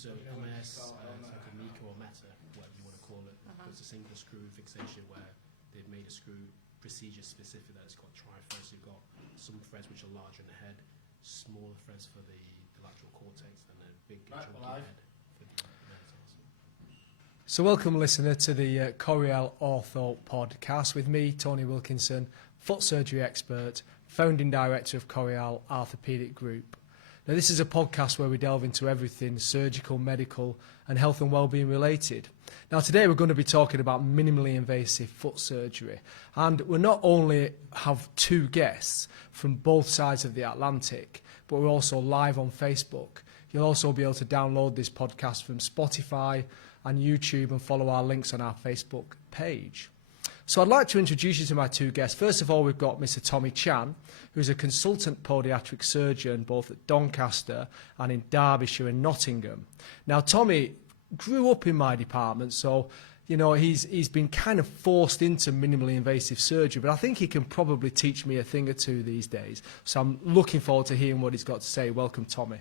So MS, like a Mika or Meta, whatever you want to call it, it's a single screw fixation where they've made a screw procedure specific that it's got tri-threads. You've got some threads which are larger in the head, smaller threads for the lateral cortex, and a big chunky head for the metatarsal. So welcome, listener, to the Coriel Ortho podcast with me, Tony Wilkinson, foot surgery expert, founding director of Coriel Orthopedic Group. Now, this is a podcast where we delve into everything surgical, medical, and health and well-being related. Now, today we're going to be talking about minimally invasive foot surgery. And we'll not only have two guests from both sides of the Atlantic, but we're also live on Facebook. You'll also be able to download this podcast from Spotify and YouTube and follow our links on our Facebook page. So I'd like to introduce you to my two guests. First of all, we've got Mr. Tommy Chan, who's a consultant podiatric surgeon both at Doncaster and in Derbyshire and Nottingham. Now, Tommy grew up in my department, so you know he's been kind of forced into minimally invasive surgery, but I think he can probably teach me a thing or two these days. So I'm looking forward to hearing what he's got to say. Welcome, Tommy.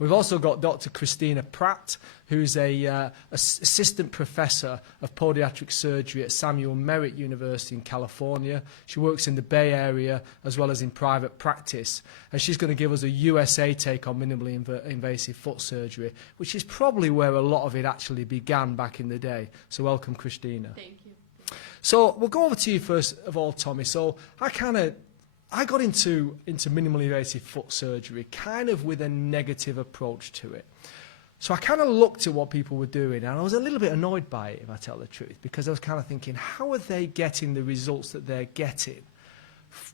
We've also got Dr. Christina Pratt, who's a assistant professor of podiatric surgery at Samuel Merritt University in California. She works in the Bay Area as well as in private practice. And she's going to give us a USA take on minimally invasive foot surgery, which is probably where a lot of it actually began back in the day. So welcome, Christina. Thank you. So we'll go over to you first of all, Tommy. So I got into minimally invasive foot surgery kind of with a negative approach to it. So I kind of looked at what people were doing, and I was a little bit annoyed by it, if I tell the truth, because I was kind of thinking, how are they getting the results that they're getting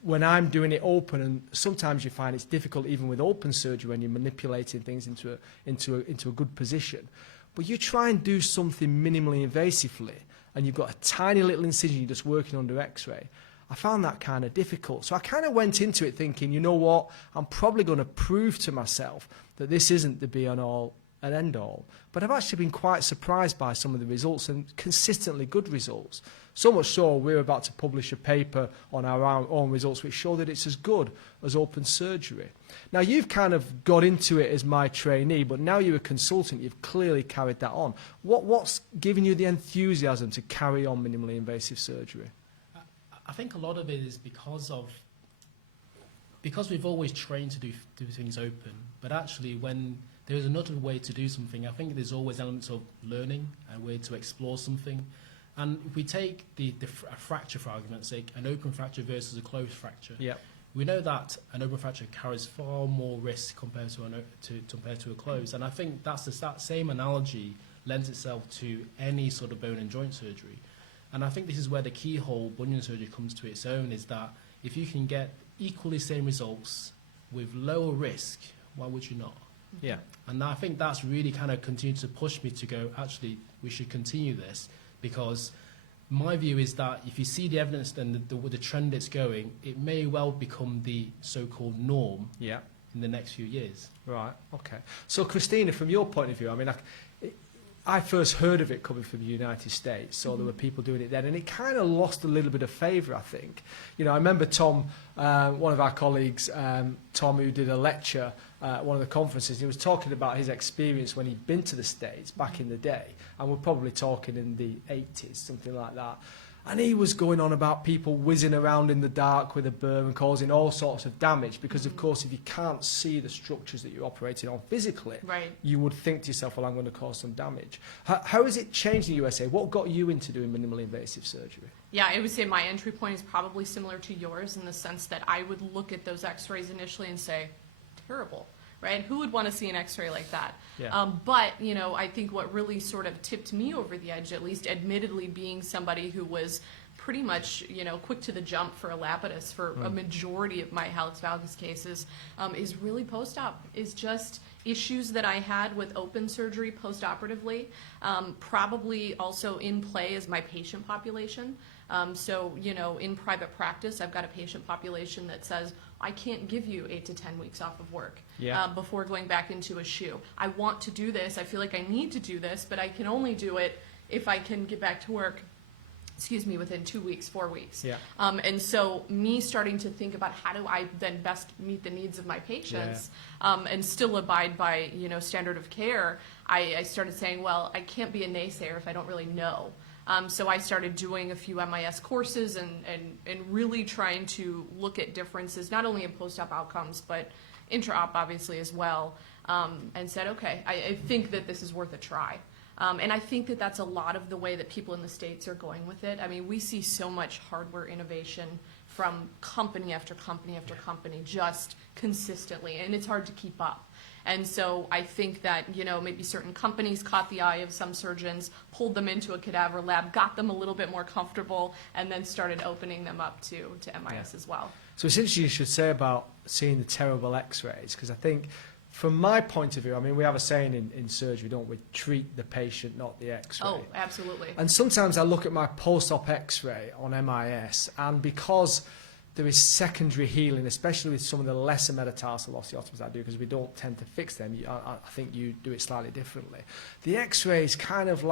when I'm doing it open? And sometimes you find it's difficult even with open surgery when you're manipulating things into a good position. But you try and do something minimally invasively, and you've got a tiny little incision you're just working under X-ray. I found that kind of difficult. So I kind of went into it thinking, you know what, I'm probably going to prove to myself that this isn't the be and all and end all. But I've actually been quite surprised by some of the results, and consistently good results. So much so, we're about to publish a paper on our own results which show that it's as good as open surgery. Now, you've kind of got into it as my trainee, but now you're a consultant, you've clearly carried that on. What's giving you the enthusiasm to carry on minimally invasive surgery? I think a lot of it is because we've always trained to do things open, but actually when there is another way to do something, I think there's always elements of learning, a way to explore something. And if we take a fracture, for argument's sake, an open fracture versus a closed fracture, we know that an open fracture carries far more risk compared to a closed. And I think that same analogy lends itself to any sort of bone and joint surgery. And I think this is where the keyhole bunion surgery comes to its own, is that if you can get equally same results with lower risk, why would you not? Yeah. And I think that's really kind of continued to push me to go, actually, we should continue this, because my view is that if you see the evidence and the trend it's going, it may well become the so-called norm in the next few years. Right, okay. So, Christina, from your point of view, I mean, I first heard of it coming from the United States, so there were people doing it then, and it kind of lost a little bit of favour, I think. You know, I remember Tom, one of our colleagues, Tom, who did a lecture at one of the conferences, he was talking about his experience when he'd been to the States back in the day, and we're probably talking in the 80s, something like that. And he was going on about people whizzing around in the dark with a burr and causing all sorts of damage because, of course, if you can't see the structures that you're operating on physically, you would think to yourself, well, I'm going to cause some damage. How has it changed in the USA? What got you into doing minimally invasive surgery? Yeah, I would say my entry point is probably similar to yours in the sense that I would look at those x-rays initially and say, terrible. Right? Who would want to see an x-ray like that? Yeah. But, you know, I think what really sort of tipped me over the edge, at least admittedly being somebody who was pretty much, you know, quick to the jump for a Lapidus for a majority of my hallux valgus cases, is really post-op, is just issues that I had with open surgery post-operatively, probably also in play as my patient population. So, you know, in private practice, I've got a patient population that says, I can't give you 8 to 10 weeks off of work before going back into a shoe. I want to do this. I feel like I need to do this, but I can only do it if I can get back to work. within 2 weeks, 4 weeks. Yeah. And so me starting to think about how do I then best meet the needs of my patients and still abide by, standard of care, I started saying, well, I can't be a naysayer if I don't really know. So I started doing a few MIS courses and really trying to look at differences, not only in post-op outcomes, but intra-op obviously as well, and said, okay, I think that this is worth a try. And I think that that's a lot of the way that people in the States are going with it. I mean, we see so much hardware innovation from company after company after company just consistently, and it's hard to keep up. And so I think that, maybe certain companies caught the eye of some surgeons, pulled them into a cadaver lab, got them a little bit more comfortable, and then started opening them up to MIS as well. So it's interesting you should say about seeing the terrible x-rays, because I think from my point of view, I mean, we have a saying in surgery, don't we? Treat the patient, not the x-ray. Oh, absolutely. And sometimes I look at my post-op x-ray on MIS, and because there is secondary healing, especially with some of the lesser metatarsal osteotomies I do, because we don't tend to fix them. I think you do it slightly differently. The x-rays kind of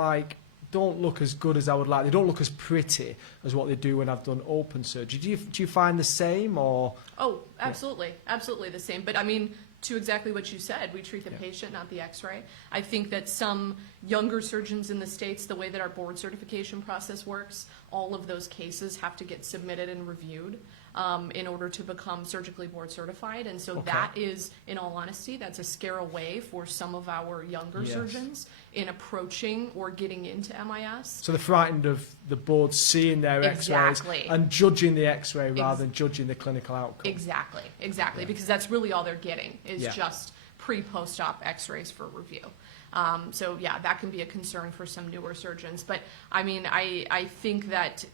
don't look as good as I would like. They don't look as pretty as what they do when I've done open surgery. Do you find the same, or? Oh, absolutely. Absolutely the same. But I mean, to exactly what you said, we treat the patient, not the x-ray. I think that some younger surgeons in the States, the way that our board certification process works, all of those cases have to get submitted and reviewed in order to become surgically board certified. And so that is, in all honesty, that's a scare away for some of our younger surgeons in approaching or getting into MIS. So they're frightened of the board seeing their x-rays and judging the x-ray rather than judging the clinical outcome. Exactly, because that's really all they're getting is just pre-post-op x-rays for review. So yeah, that can be a concern for some newer surgeons. But I mean, I think that,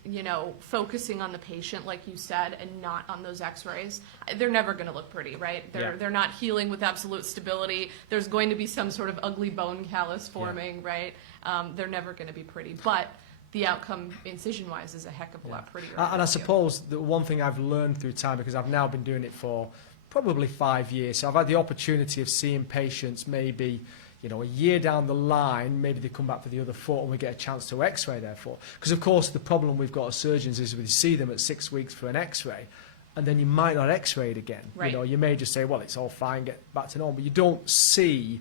focusing on the patient, like you said, and not on those x-rays, they're never going to look pretty, right? They're not healing with absolute stability. There's going to be some sort of ugly bone callus forming, right? They're never going to be pretty. But the outcome incision-wise is a heck of a lot prettier. And I suppose the one thing I've learned through time, because I've now been doing it for probably 5 years, so I've had the opportunity of seeing patients maybe a year down the line, maybe they come back for the other foot and we get a chance to x-ray their foot. Because of course the problem we've got as surgeons is we see them at 6 weeks for an x-ray and then you might not x-ray it again. Right. You may just say, well, it's all fine, get back to normal, but you don't see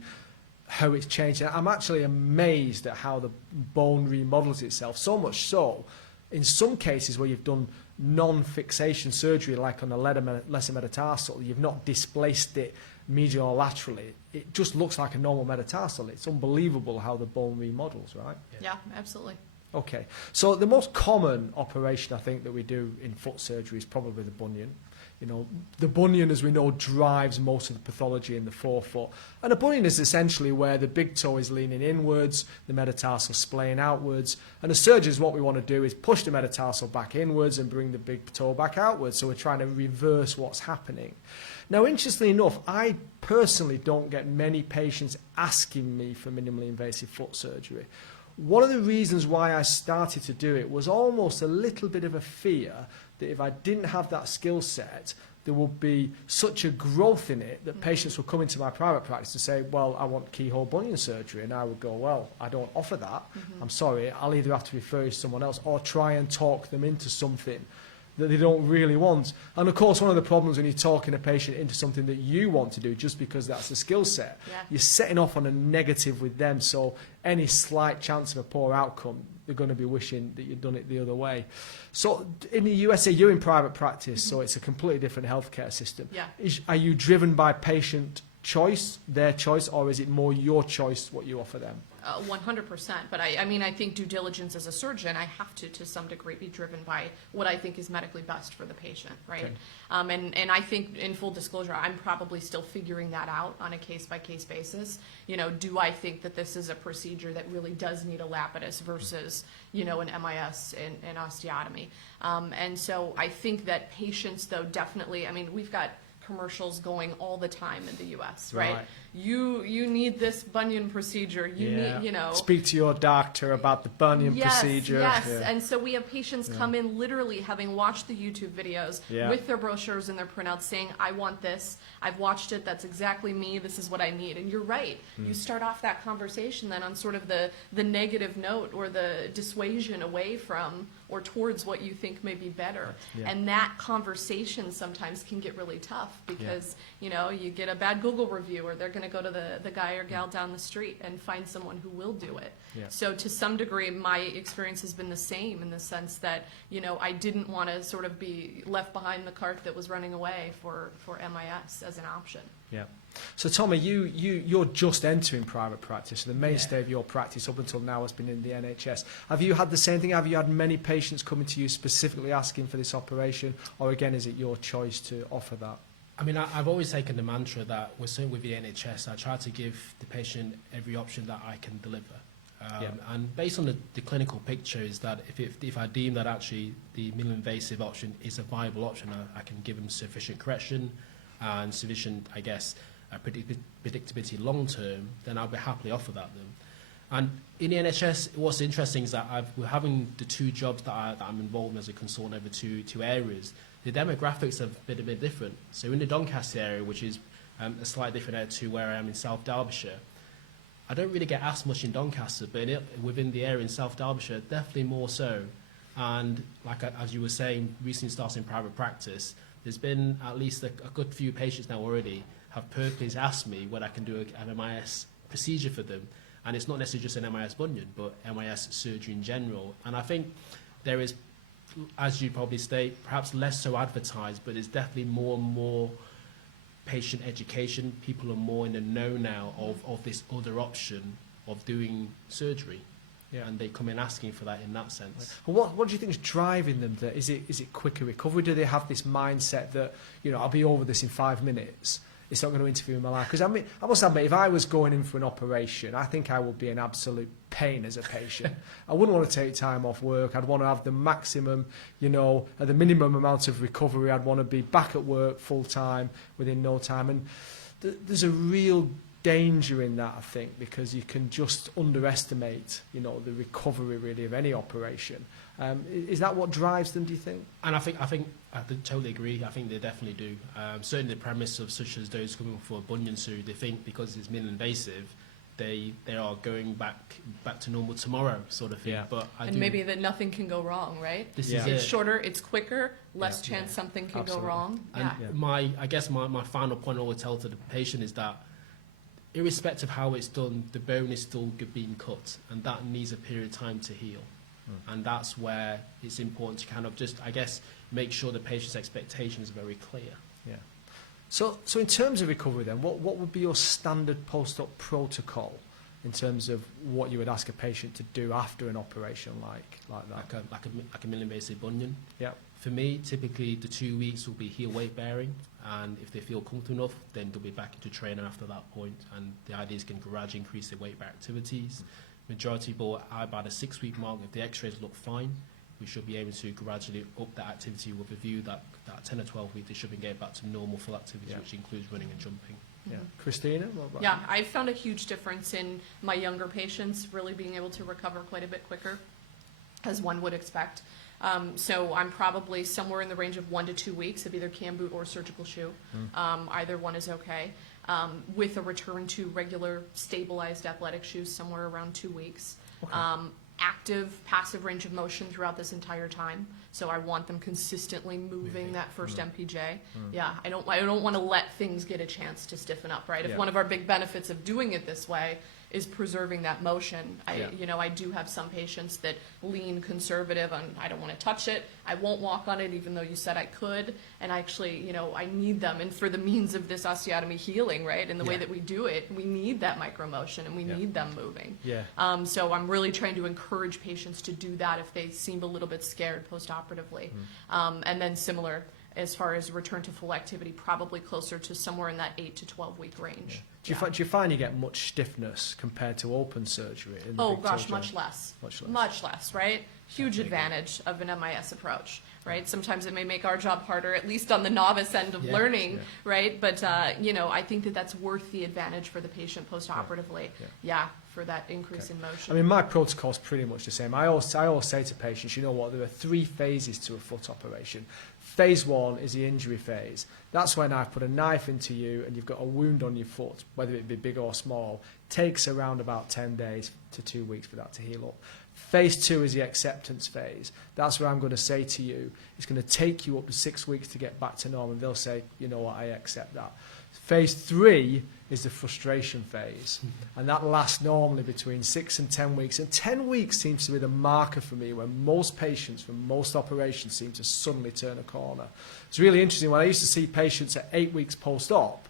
how it's changed. And I'm actually amazed at how the bone remodels itself, so much so, in some cases where you've done non-fixation surgery, like on a lesser metatarsal, you've not displaced it medial or laterally, it just looks like a normal metatarsal. It's unbelievable how the bone remodels, right? Yeah, absolutely. Okay, so the most common operation I think that we do in foot surgery is probably the bunion. The bunion, as we know, drives most of the pathology in the forefoot. And a bunion is essentially where the big toe is leaning inwards, the metatarsal splaying outwards. And as surgeons, what we want to do is push the metatarsal back inwards and bring the big toe back outwards. So we're trying to reverse what's happening. Now, interestingly enough, I personally don't get many patients asking me for minimally invasive foot surgery. One of the reasons why I started to do it was almost a little bit of a fear that if I didn't have that skill set, there would be such a growth in it that patients would come into my private practice and say, well, I want keyhole bunion surgery. And I would go, well, I don't offer that. I'm sorry, I'll either have to refer you to someone else or try and talk them into something that they don't really want. And of course, one of the problems when you're talking a patient into something that you want to do just because that's the skill set, you're setting off on a negative with them. So any slight chance of a poor outcome, they're going to be wishing that you'd done it the other way. So in the USA, you're in private practice, so it's a completely different healthcare system. Are you driven by patient choice, their choice, or is it more your choice what you offer them? 100%. But I mean, I think due diligence as a surgeon, I have to some degree, be driven by what I think is medically best for the patient, right? Okay. And I think, in full disclosure, I'm probably still figuring that out on a case-by-case basis. Do I think that this is a procedure that really does need a Lapidus versus, an MIS and osteotomy? And so I think that patients, though, definitely, I mean, we've got commercials going all the time in the U.S., right? You need this bunion procedure. You need, Speak to your doctor about the bunion procedure. Yes, and so we have patients come in literally having watched the YouTube videos with their brochures and their printouts saying, I want this. I've watched it. That's exactly me. This is what I need. And you're right. You start off that conversation then on sort of the negative note or the dissuasion away from or towards what you think may be better. Yeah. And that conversation sometimes can get really tough because, you know, you get a bad Google review, or they're going to go to the guy or gal down the street and find someone who will do it. Yeah. So to some degree, my experience has been the same in the sense that, you know, I didn't want to sort of be left behind the cart that was running away for MIS as an option. Yeah. So Tommy, you're just entering private practice. So the mainstay of your practice up until now has been in the NHS. Have you had the same thing? Have you had many patients coming to you specifically asking for this operation, or again, is it your choice to offer that? I mean, I've always taken the mantra that we're certainly with the NHS. I try to give the patient every option that I can deliver. And based on the clinical picture is that if I deem that actually the minimally invasive option is a viable option, I can give them sufficient correction and sufficient, I guess, predictability long term, then I'll be happily offer that them. And in the NHS, what's interesting is that we're having the two jobs that I'm involved in as a consultant over two areas. The demographics have been a bit different. So in the Doncaster area, which is a slightly different area to where I am in South Derbyshire, I don't really get asked much in Doncaster, but within the area in South Derbyshire, definitely more so. And like as you were saying, recently starting private practice, there's been at least a good few patients now already have purposely asked me when I can do an MIS procedure for them. And it's not necessarily just an MIS bunion, but MIS surgery in general. And I think there is, as you probably state, perhaps less so advertised, but there's definitely more and more patient education. People are more in the know now of this other option of doing surgery. Yeah. And they come in asking for that in that sense. Well, what do you think is driving them? Is it quicker recovery? Do they have this mindset that, you know, I'll be over this in 5 minutes? It's not going to interfere with my life? Because I mean, I must admit, if I was going in for an operation, I think I would be an absolute pain as a patient. I wouldn't want to take time off work. I'd want to have the maximum, you know, the minimum amount of recovery. I'd want to be back at work full time within no time. And there's a real danger in that, I think, because you can just underestimate, you know, the recovery really of any operation. Is that what drives them, do you think? And I think I totally agree. I think they definitely do. Certainly the premise of such as those coming for a bunion surgery, they think because it's minimally invasive, they are going back to normal tomorrow, sort of thing. Yeah. But maybe that nothing can go wrong, right? This Yeah. is It's it. shorter, it's quicker, less chance something can Absolutely. go wrong. And Yeah. I guess my final point I would tell to the patient is that irrespective of how it's done, the bone is still being cut, and that needs a period of time to heal. And that's where it's important to kind of just, I guess, make sure the patient's expectations are very clear. Yeah. So in terms of recovery then, what would be your standard post-op protocol in terms of what you would ask a patient to do after an operation like that? Like a minimally invasive bunion. Yeah. For me, typically the 2 weeks will be heel weight bearing, and if they feel comfortable enough, then they'll be back into training after that point. And the idea is can gradually increase their weight bearing activities. Majority of people are about a 6-week mark. If the X-rays look fine, we should be able to gradually up that activity with a view that 10 or 12 weeks they should be getting back to normal full activity, which includes running and jumping. Yeah. Christina, what about Yeah, I've found a huge difference in my younger patients really being able to recover quite a bit quicker, as one would expect. So I'm probably somewhere in the range of 1 to 2 weeks of either cam boot or surgical shoe. Either one is okay. With a return to regular stabilized athletic shoes somewhere around 2 weeks. Okay. Active, passive range of motion throughout this entire time. So I want them consistently moving that first MPJ. Yeah, I don't want to let things get a chance to stiffen up, right? If Yeah. one of our big benefits of doing it this way is preserving that motion. Yeah. I do have some patients that lean conservative and I don't want to touch it. I won't walk on it even though you said I could. And actually, I need them. And for the means of this osteotomy healing, right, and the way that we do it, we need that micromotion and we need them moving. Yeah. So I'm really trying to encourage patients to do that if they seem a little bit scared post-operatively. And then similar, as far as return to full activity, probably closer to somewhere in that 8 to 12 week range. Do you find you get much stiffness compared to open surgery? In the Oh big gosh, toe much joint? less. Much less. Much less, right? Huge advantage of an MIS approach, right? Sometimes it may make our job harder, at least on the novice end of learning, right? But, I think that that's worth the advantage for the patient post-operatively. Yeah, for that increase in motion. I mean, my protocol's pretty much the same. I always say to patients, you know what, there are 3 phases to a foot operation. Phase 1 is the injury phase. That's when I put a knife into you and you've got a wound on your foot. whether it be big or small, takes around about 10 days to 2 weeks for that to heal up. Phase 2 is the acceptance phase. That's where I'm going to say to you, it's going to take you up to 6 weeks to get back to normal. They'll say, you know what, I accept that. Phase 3 is the frustration phase, and that lasts normally between 6 and 10 weeks. And 10 weeks seems to be the marker for me when most patients from most operations seem to suddenly turn a corner. It's really interesting. When I used to see patients at 8 weeks post-op,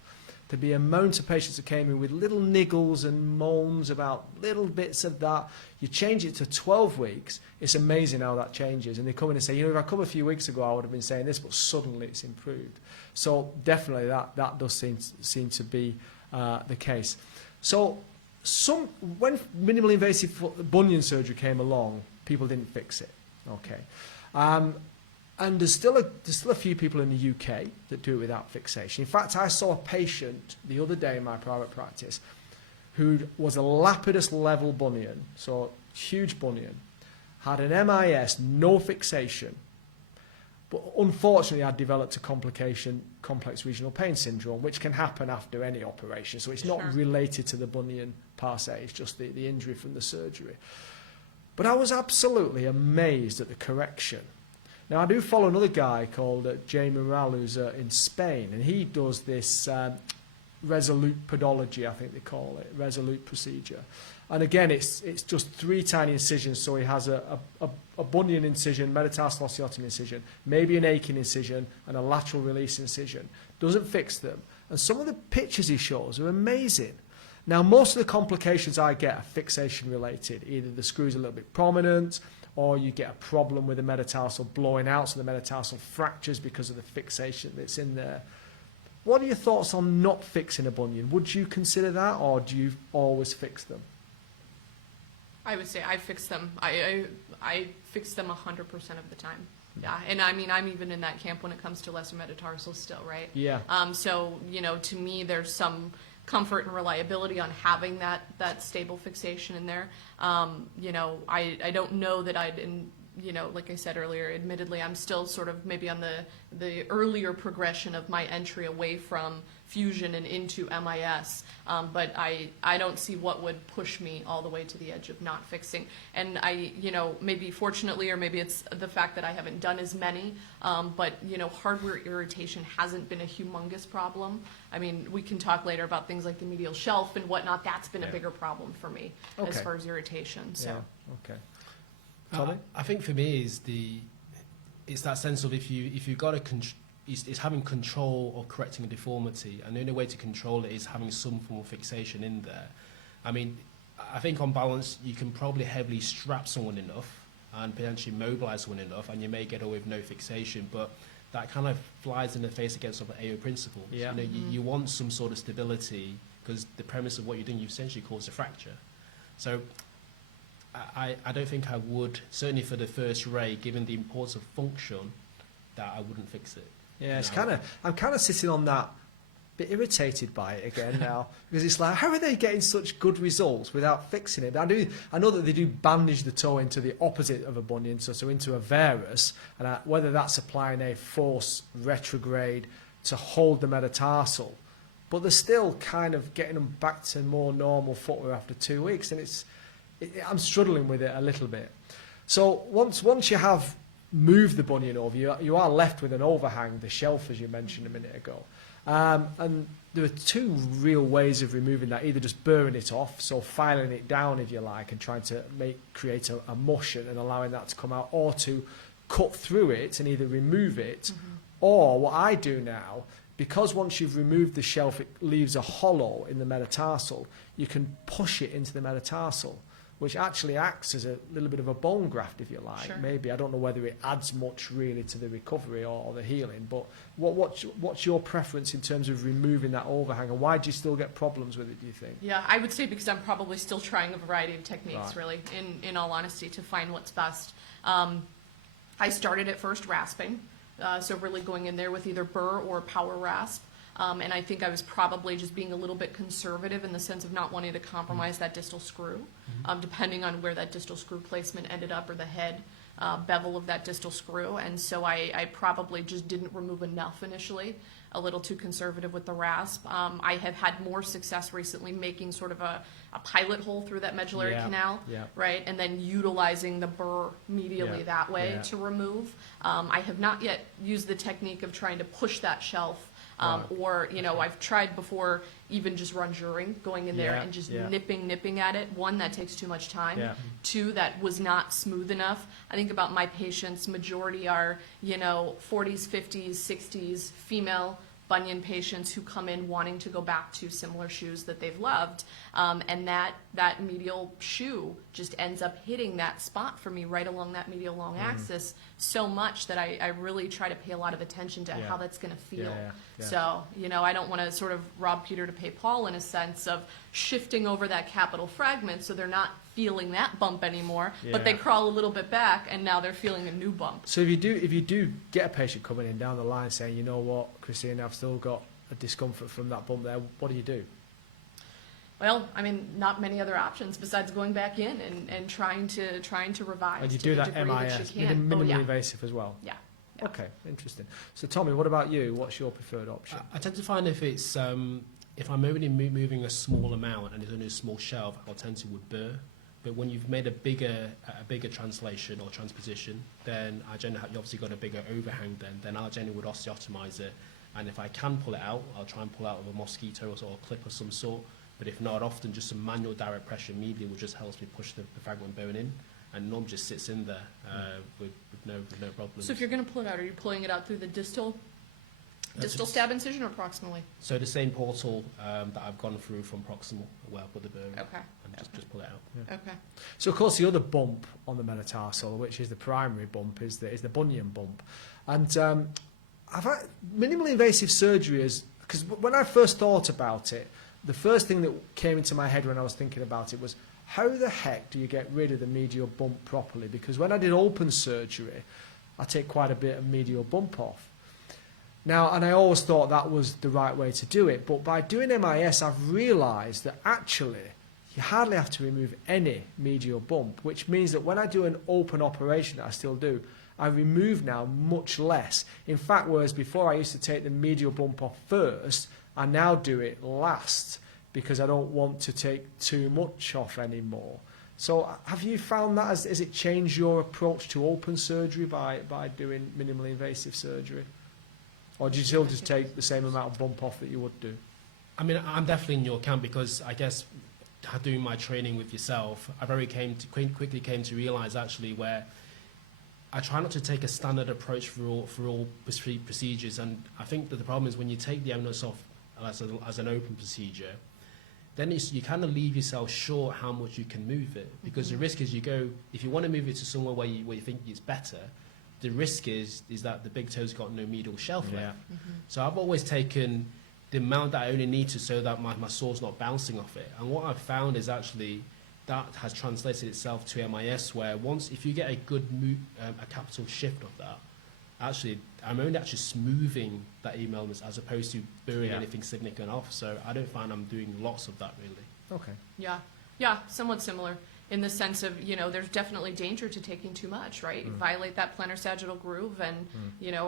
there'd be a amount of patients that came in with little niggles and moans about little bits of that. You change it to 12 weeks, it's amazing how that changes. And they come in and say, you know, if I come a few weeks ago, I would have been saying this, but suddenly it's improved. So definitely that does seem to be the case. So when minimally invasive bunion surgery came along, people didn't fix it. Okay. And there's still a few people in the UK that do it without fixation. In fact, I saw a patient the other day in my private practice who was a lapidus level bunion, so huge bunion, had an MIS, no fixation, but unfortunately had developed a complication, complex regional pain syndrome, which can happen after any operation. So it's not related to the bunion per se, it's just the injury from the surgery. But I was absolutely amazed at the correction. Now, I do follow another guy called Jamie Morel, who's in Spain, and he does this resolute podology, I think they call it, resolute procedure. And again, it's just 3 tiny incisions, so he has a bunion incision, metatarsal osteotomy incision, maybe an aching incision, and a lateral release incision. Doesn't fix them. And some of the pictures he shows are amazing. Now, most of the complications I get are fixation related. Either the screw's a little bit prominent, or you get a problem with the metatarsal blowing out, so the metatarsal fractures because of the fixation that's in there. What are your thoughts on not fixing a bunion? Would you consider that, or do you always fix them? I would say I fix them. I fix them 100% of the time. Yeah, and I mean, I'm even in that camp when it comes to lesser metatarsals still, right? Yeah. So, you know, to me, there's some comfort and reliability on having that stable fixation in there. You know, I don't know that you know, like I said earlier, admittedly, I'm still sort of maybe on the earlier progression of my entry away from fusion and into MIS, but I don't see what would push me all the way to the edge of not fixing. And you know, maybe fortunately, or maybe it's the fact that I haven't done as many, but, you know, hardware irritation hasn't been a humongous problem. I mean, we can talk later about things like the medial shelf and whatnot. That's been a bigger problem for me as far as irritation. So. Yeah. Okay. I think for me it's that sense of if you've got it's having control of correcting a deformity, and the only way to control it is having some form of fixation in there. I mean, I think on balance you can probably heavily strap someone enough and potentially mobilize someone enough, and you may get away with no fixation, but that kind of flies in the face against sort of AO principles. Yeah. You know, you want some sort of stability, because the premise of what you're doing, you've essentially caused a fracture. So I don't think I would, certainly for the first ray, given the importance of function, that I wouldn't fix it. Yeah, it's I'm kind of sitting on that, bit irritated by it again now, because it's like, how are they getting such good results without fixing it? But I know that they do bandage the toe into the opposite of a bunion, so into a varus, and whether that's applying a force retrograde to hold the metatarsal, but they're still kind of getting them back to more normal footwear after 2 weeks, and I'm struggling with it a little bit. So once you have moved the bunion over, you are left with an overhang, the shelf, as you mentioned a minute ago. And there are 2 real ways of removing that: either just burring it off, so filing it down, if you like, and trying to create a mush and allowing that to come out, or to cut through it and either remove it, or what I do now, because once you've removed the shelf, it leaves a hollow in the metatarsal, you can push it into the metatarsal, which actually acts as a little bit of a bone graft, if you like. Sure. Maybe, I don't know whether it adds much really to the recovery or the healing, but what's your preference in terms of removing that overhang, and why do you still get problems with it, do you think? Yeah, I would say because I'm probably still trying a variety of techniques, really, in all honesty, to find what's best. I started at first rasping, so really going in there with either burr or power rasp. And I think I was probably just being a little bit conservative in the sense of not wanting to compromise that distal screw, depending on where that distal screw placement ended up, or the head. bevel of that distal screw, and so I probably just didn't remove enough initially, a little too conservative with the rasp. I have had more success recently making sort of a pilot hole through that medullary canal, right, and then utilizing the burr medially that way to remove. I have not yet used the technique of trying to push that shelf. Or, I've tried before even just rongeuring, going in there and just nipping at it. One, that takes too much time. Two, that was not smooth enough. I think about my patients, majority are, 40s, 50s, 60s, female bunion patients who come in wanting to go back to similar shoes that they've loved. And that medial shoe just ends up hitting that spot for me right along that medial long axis so much that I really try to pay a lot of attention to how that's going to feel. So, I don't want to sort of rob Peter to pay Paul in a sense of shifting over that capital fragment so they're not feeling that bump anymore, but they crawl a little bit back and now they're feeling a new bump. So if you do get a patient coming in down the line saying, you know what, Christine, I've still got a discomfort from that bump there, what do you do? Well, I mean, not many other options besides going back in and trying to revise. And you to do the that degree that MIS, you can. minimally invasive as well? Yeah. Okay, interesting. So Tommy, what about you? What's your preferred option? I tend to find if it's if I'm only moving a small amount and it's only a small shelf, I'll tend to would burr. But when you've made a bigger translation or transposition, then I generally have, you obviously got a bigger overhang. Then I generally would osteotomize it, and if I can pull it out, I'll try and pull it out with a mosquito or a clip of some sort. But if not, often just some manual direct pressure medially will just help me push the fragment bone in, and normally just sits in there with no problems. So if you're going to pull it out, are you pulling it out through the distal stab incision or proximally? So the same portal that I've gone through from proximal, where I put the burr in, and just pull it out. Okay. So of course the other bump on the metatarsal, which is the primary bump, is the bunion bump. And I've had minimally invasive surgery is, because when I first thought about it, the first thing that came into my head when I was thinking about it was, how the heck do you get rid of the medial bump properly? Because when I did open surgery, I take quite a bit of medial bump off. Now, and I always thought that was the right way to do it, but by doing MIS, I've realised that actually you hardly have to remove any medial bump, which means that when I do an open operation, that I still do, I remove now much less. In fact, whereas before I used to take the medial bump off first, I now do it last because I don't want to take too much off anymore. So have you found that, has it changed your approach to open surgery by doing minimally invasive surgery? Or do you still just take the same amount of bump off that you would do? I mean, I'm definitely in your camp because I guess doing my training with yourself, I quickly came to realise actually where I try not to take a standard approach for all procedures, and I think that the problem is when you take the eminence off as an open procedure, then you kind of leave yourself short how much you can move it, because the risk is if you want to move it to somewhere where you think it's better, the risk is that the big toe's got no medial shelf left. So I've always taken the amount that I only need to so that my sole's not bouncing off it. And what I've found is actually that has translated itself to MIS, where if you get a good a capital shift of that, actually I'm only actually smoothing that element as opposed to burring anything significant off. So I don't find I'm doing lots of that really. Okay. Yeah, somewhat similar in the sense of, there's definitely danger to taking too much, right? Violate that plantar sagittal groove, and,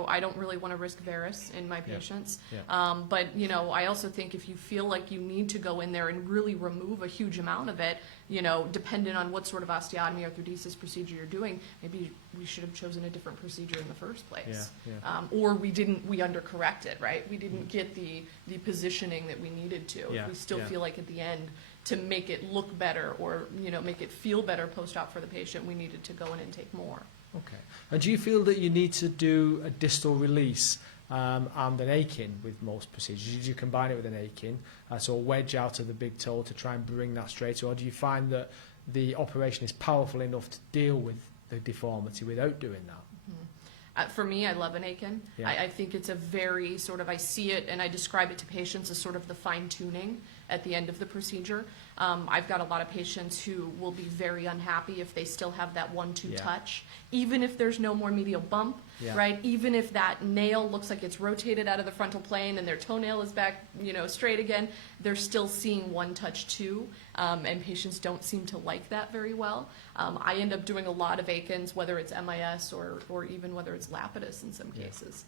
I don't really want to risk varus in my patients. But, I also think if you feel like you need to go in there and really remove a huge amount of it, dependent on what sort of osteotomy orthodesis procedure you're doing, maybe we should have chosen a different procedure in the first place. Or we undercorrected, right? We didn't get the positioning that we needed to. If we still feel like at the end, to make it look better or, make it feel better post-op for the patient, we needed to go in and take more. Okay. And do you feel that you need to do a distal release and an aching with most procedures? Do you combine it with an aching, so a wedge out of the big toe to try and bring that straight, or do you find that the operation is powerful enough to deal with the deformity without doing that? For me, I love an Aiken. I think it's a very I see it and I describe it to patients as sort of the fine-tuning, at the end of the procedure. I've got a lot of patients who will be very unhappy if they still have that 1-2 touch, even if there's no more medial bump, right? Even if that nail looks like it's rotated out of the frontal plane and their toenail is back, straight again, they're still seeing 1 touch 2, and patients don't seem to like that very well. I end up doing a lot of Aikens, whether it's MIS or even whether it's Lapidus in some cases.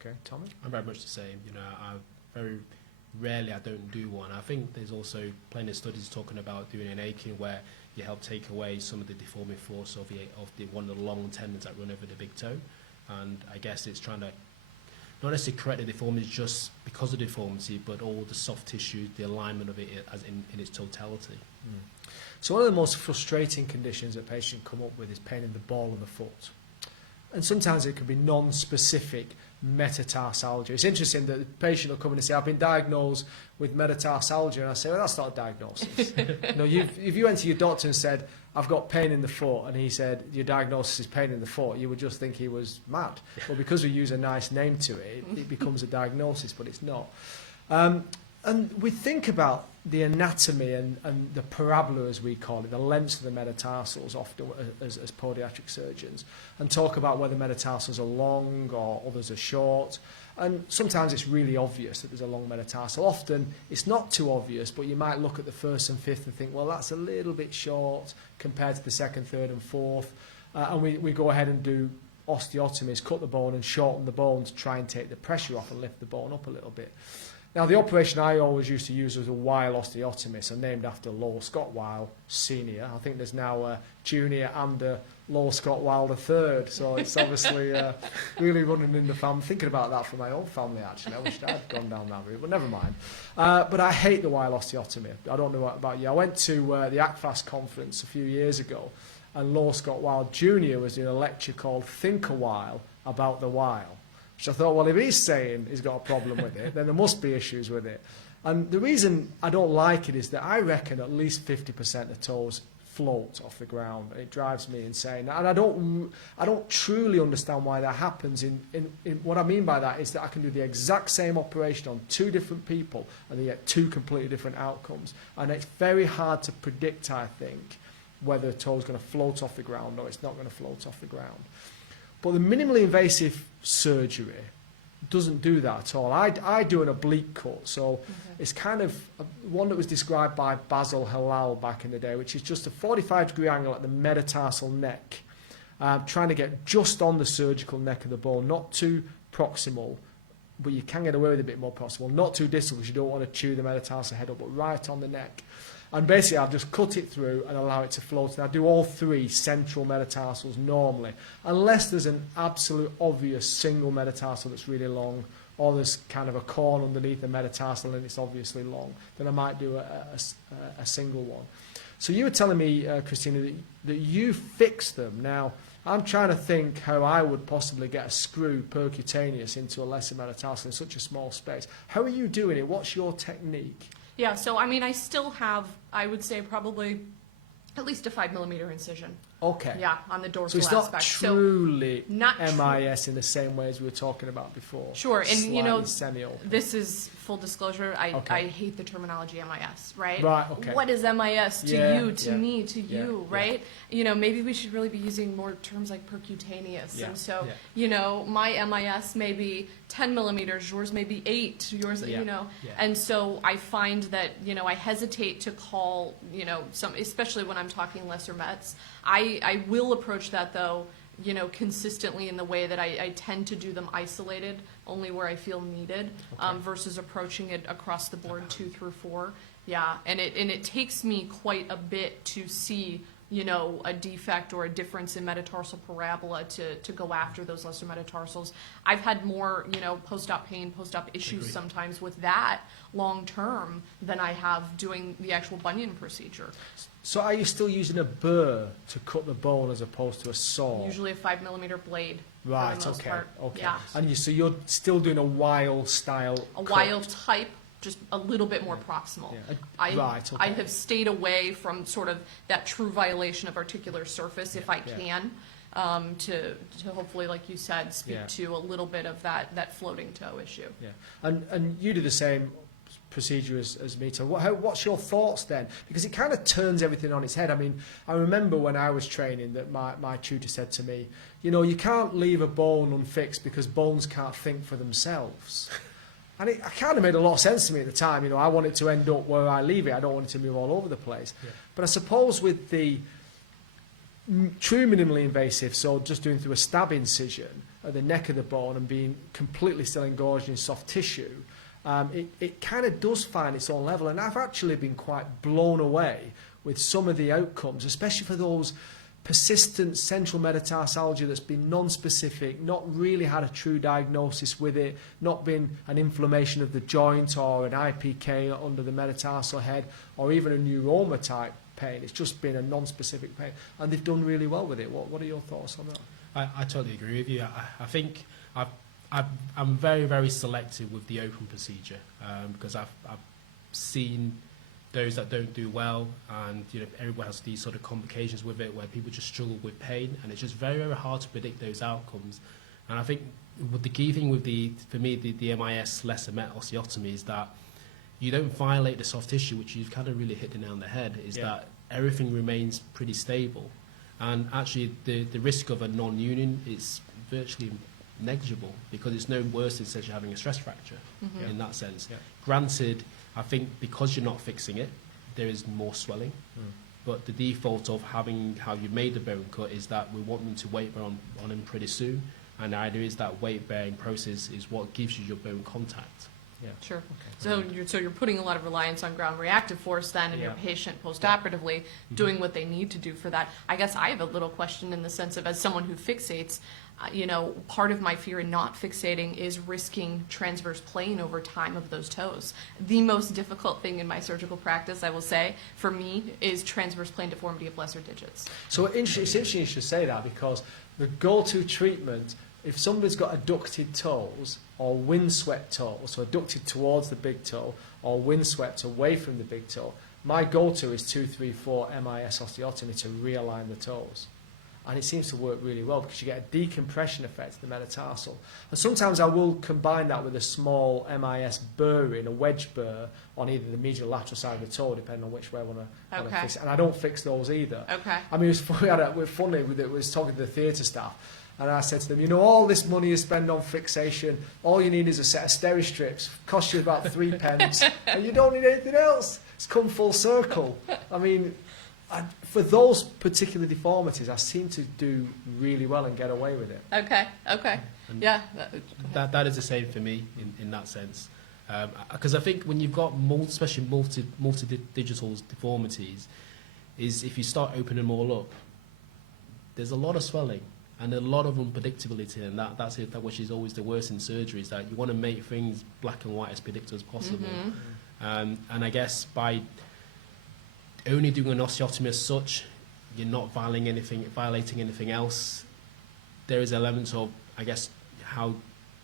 Okay, Tommy? I'm very much the same. I very rarely I don't do one. I think there's also plenty of studies talking about doing an Aiken where you help take away some of the deforming force of one of the long tendons that run over the big toe. And I guess it's trying to not necessarily correct the deformity just because of the deformity, but all the soft tissue, the alignment of it as in its totality. So one of the most frustrating conditions that patients come up with is pain in the ball of the foot. And sometimes it can be non-specific metatarsalgia. It's interesting that the patient will come in and say, I've been diagnosed with metatarsalgia, and I say, well, that's not a diagnosis. If you went to your doctor and said, I've got pain in the foot, and he said, your diagnosis is pain in the foot, you would just think he was mad. But because we use a nice name to it, it becomes a diagnosis, but it's not. And we think about the anatomy and the parabola, as we call it, the lengths of the metatarsals often as podiatric surgeons, and talk about whether metatarsals are long or others are short. And sometimes it's really obvious that there's a long metatarsal. Often it's not too obvious, but you might look at the first and fifth and think, well, that's a little bit short compared to the second, third and fourth. And we go ahead and do osteotomies, cut the bone and shorten the bone to try and take the pressure off and lift the bone up a little bit. Now, the operation I always used to use was a Weil osteotomy, so named after Lowell Scott Weil Senior. I think there's now a junior and a Lowell Scott Weil III, so it's obviously really running in the family. Thinking about that for my own family, actually. I wish I'd gone down that route, but never mind. But I hate the Weil osteotomy. I don't know what about you. I went to the ACFAS conference a few years ago, and Lowell Scott Weil Jr. was doing a lecture called Think a While About the Weil. Which I thought, well, if he's saying he's got a problem with it, then there must be issues with it. And the reason I don't like it is that I reckon at least 50% of toes float off the ground. It drives me insane. And I don't truly understand why that happens. In what I mean by that is that I can do the exact same operation on 2 different people and they get 2 completely different outcomes. And it's very hard to predict, I think, whether a toe is going to float off the ground or it's not going to float off the ground. But the minimally invasive surgery doesn't do that at all. I do an oblique cut, so it's kind of one that was described by Basil Halal back in the day, which is just a 45-degree angle at the metatarsal neck, trying to get just on the surgical neck of the bone, not too proximal, but you can get away with a bit more proximal, not too distal because you don't want to chew the metatarsal head up, but right on the neck. And basically, I'll just cut it through and allow it to float. And I do all 3 central metatarsals normally, unless there's an absolute obvious single metatarsal that's really long, or there's kind of a corn underneath the metatarsal and it's obviously long. Then I might do a single one. So you were telling me, Christina, that you fix them. Now, I'm trying to think how I would possibly get a screw percutaneous into a lesser metatarsal in such a small space. How are you doing it? What's your technique? Yeah, so I mean, I still have, I would say, probably at least a 5mm incision. Okay. Yeah, on the dorsal aspect. So it's aspect. not truly not MIS in the same way as we were talking about before. Sure, and slightly semi-open. this is full disclosure. I hate the terminology MIS, right? Right. Okay. What is MIS to you, to me, to you, right? Yeah. Maybe we should really be using more terms like percutaneous. Yeah. And so, my MIS may be 10mm, yours may be 8, yours, Yeah. And so I find that, I hesitate to call, some, especially when I'm talking lesser mets. I will approach that, though, consistently in the way that I tend to do them isolated, only where I feel needed, versus approaching it across the board 2 through 4. Yeah, and it takes me quite a bit to see, a defect or a difference in metatarsal parabola to go after those lesser metatarsals. I've had more, post-op pain, post-op issues sometimes with that long term than I have doing the actual bunion procedure. So are you still using a burr to cut the bone as opposed to a saw? Usually a 5mm blade. Right, for the most part. Okay. Yeah. And so you're still doing a Weil style A cut. Weil type, just a little bit more proximal. Yeah. I have stayed away from sort of that true violation of articular surface if I can, to hopefully, like you said, speak to a little bit of that floating toe issue. Yeah. And you do the same procedure as me. So what's your thoughts then? Because it kind of turns everything on its head. I mean, I remember when I was training that my tutor said to me, you know, you can't leave a bone unfixed because bones can't think for themselves. And it kind of made a lot of sense to me at the time. You know, I want it to end up where I leave it. I don't want it to move all over the place. Yeah. But I suppose with the true minimally invasive, so just doing through a stab incision at the neck of the bone and being completely still engorged in soft tissue, it kind of does find its own level. And I've actually been quite blown away with some of the outcomes, especially for those persistent central metatarsalgia that's been non-specific, not really had a true diagnosis with it, not been an inflammation of the joint or an IPK under the metatarsal head or even a neuroma type pain. It's just been a non-specific pain, and they've done really well with it. What are your thoughts on that? I totally agree with you. I think I'm very, very selective with the open procedure because I've seen those that don't do well, and you know, everyone has these sort of complications with it where people just struggle with pain, and it's just very, very hard to predict those outcomes. And I think the key thing with the MIS lesser met osteotomy is that you don't violate the soft tissue, which you've kind of really hit the nail on the head, is that everything remains pretty stable. And actually the risk of a non-union is virtually negligible because it's no worse than essentially having a stress fracture in that sense. Yeah. Granted, I think because you're not fixing it, there is more swelling. But the default of having how you made the bone cut is that we want them to weight bear on them pretty soon. And the idea is that weight bearing process is what gives you your bone contact. Yeah. Sure. Okay. So you're putting a lot of reliance on ground reactive force then in your patient postoperatively doing what they need to do for that. I guess I have a little question in the sense of, as someone who fixates, you know, part of my fear in not fixating is risking transverse plane over time of those toes. The most difficult thing in my surgical practice, I will say, for me, is transverse plane deformity of lesser digits. So it's interesting you should say that, because the go-to treatment, if somebody's got adducted toes or windswept toes, so adducted towards the big toe or windswept away from the big toe, my go-to is 2, 3, 4 MIS osteotomy to realign the toes. And it seems to work really well because you get a decompression effect of the metatarsal. And sometimes I will combine that with a small MIS burring, a wedge burr, on either the medial lateral side of the toe, depending on which way I want to fix it. And I don't fix those either. Okay. I mean, we're funny with it. We was talking to the theatre staff, and I said to them, you know, all this money you spend on fixation, all you need is a set of Steri-strips, cost you about 3 pence, and you don't need anything else. It's come full circle. I mean, for those particular deformities, I seem to do really well and get away with it. Okay. And that is the same for me in that sense. Because I think when you've got especially multi-digital deformities, is if you start opening them all up, there's a lot of swelling and a lot of unpredictability, and that's it. That which is always the worst in surgery, is that you want to make things black and white as predictable as possible. And I guess by only doing an osteotomy as such, you're not violating anything else. There is elements of, I guess, how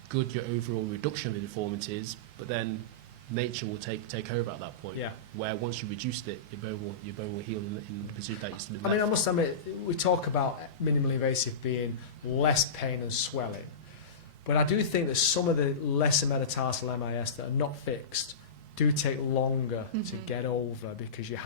good your overall reduction of the deformity is, but then nature will take over at that point. Yeah. Where once you reduced it, your bone will heal in the pursuit that used to be left. I mean, I must admit, we talk about minimally invasive being less pain and swelling, but I do think that some of the lesser metatarsal MIS that are not fixed do take longer to get over, because you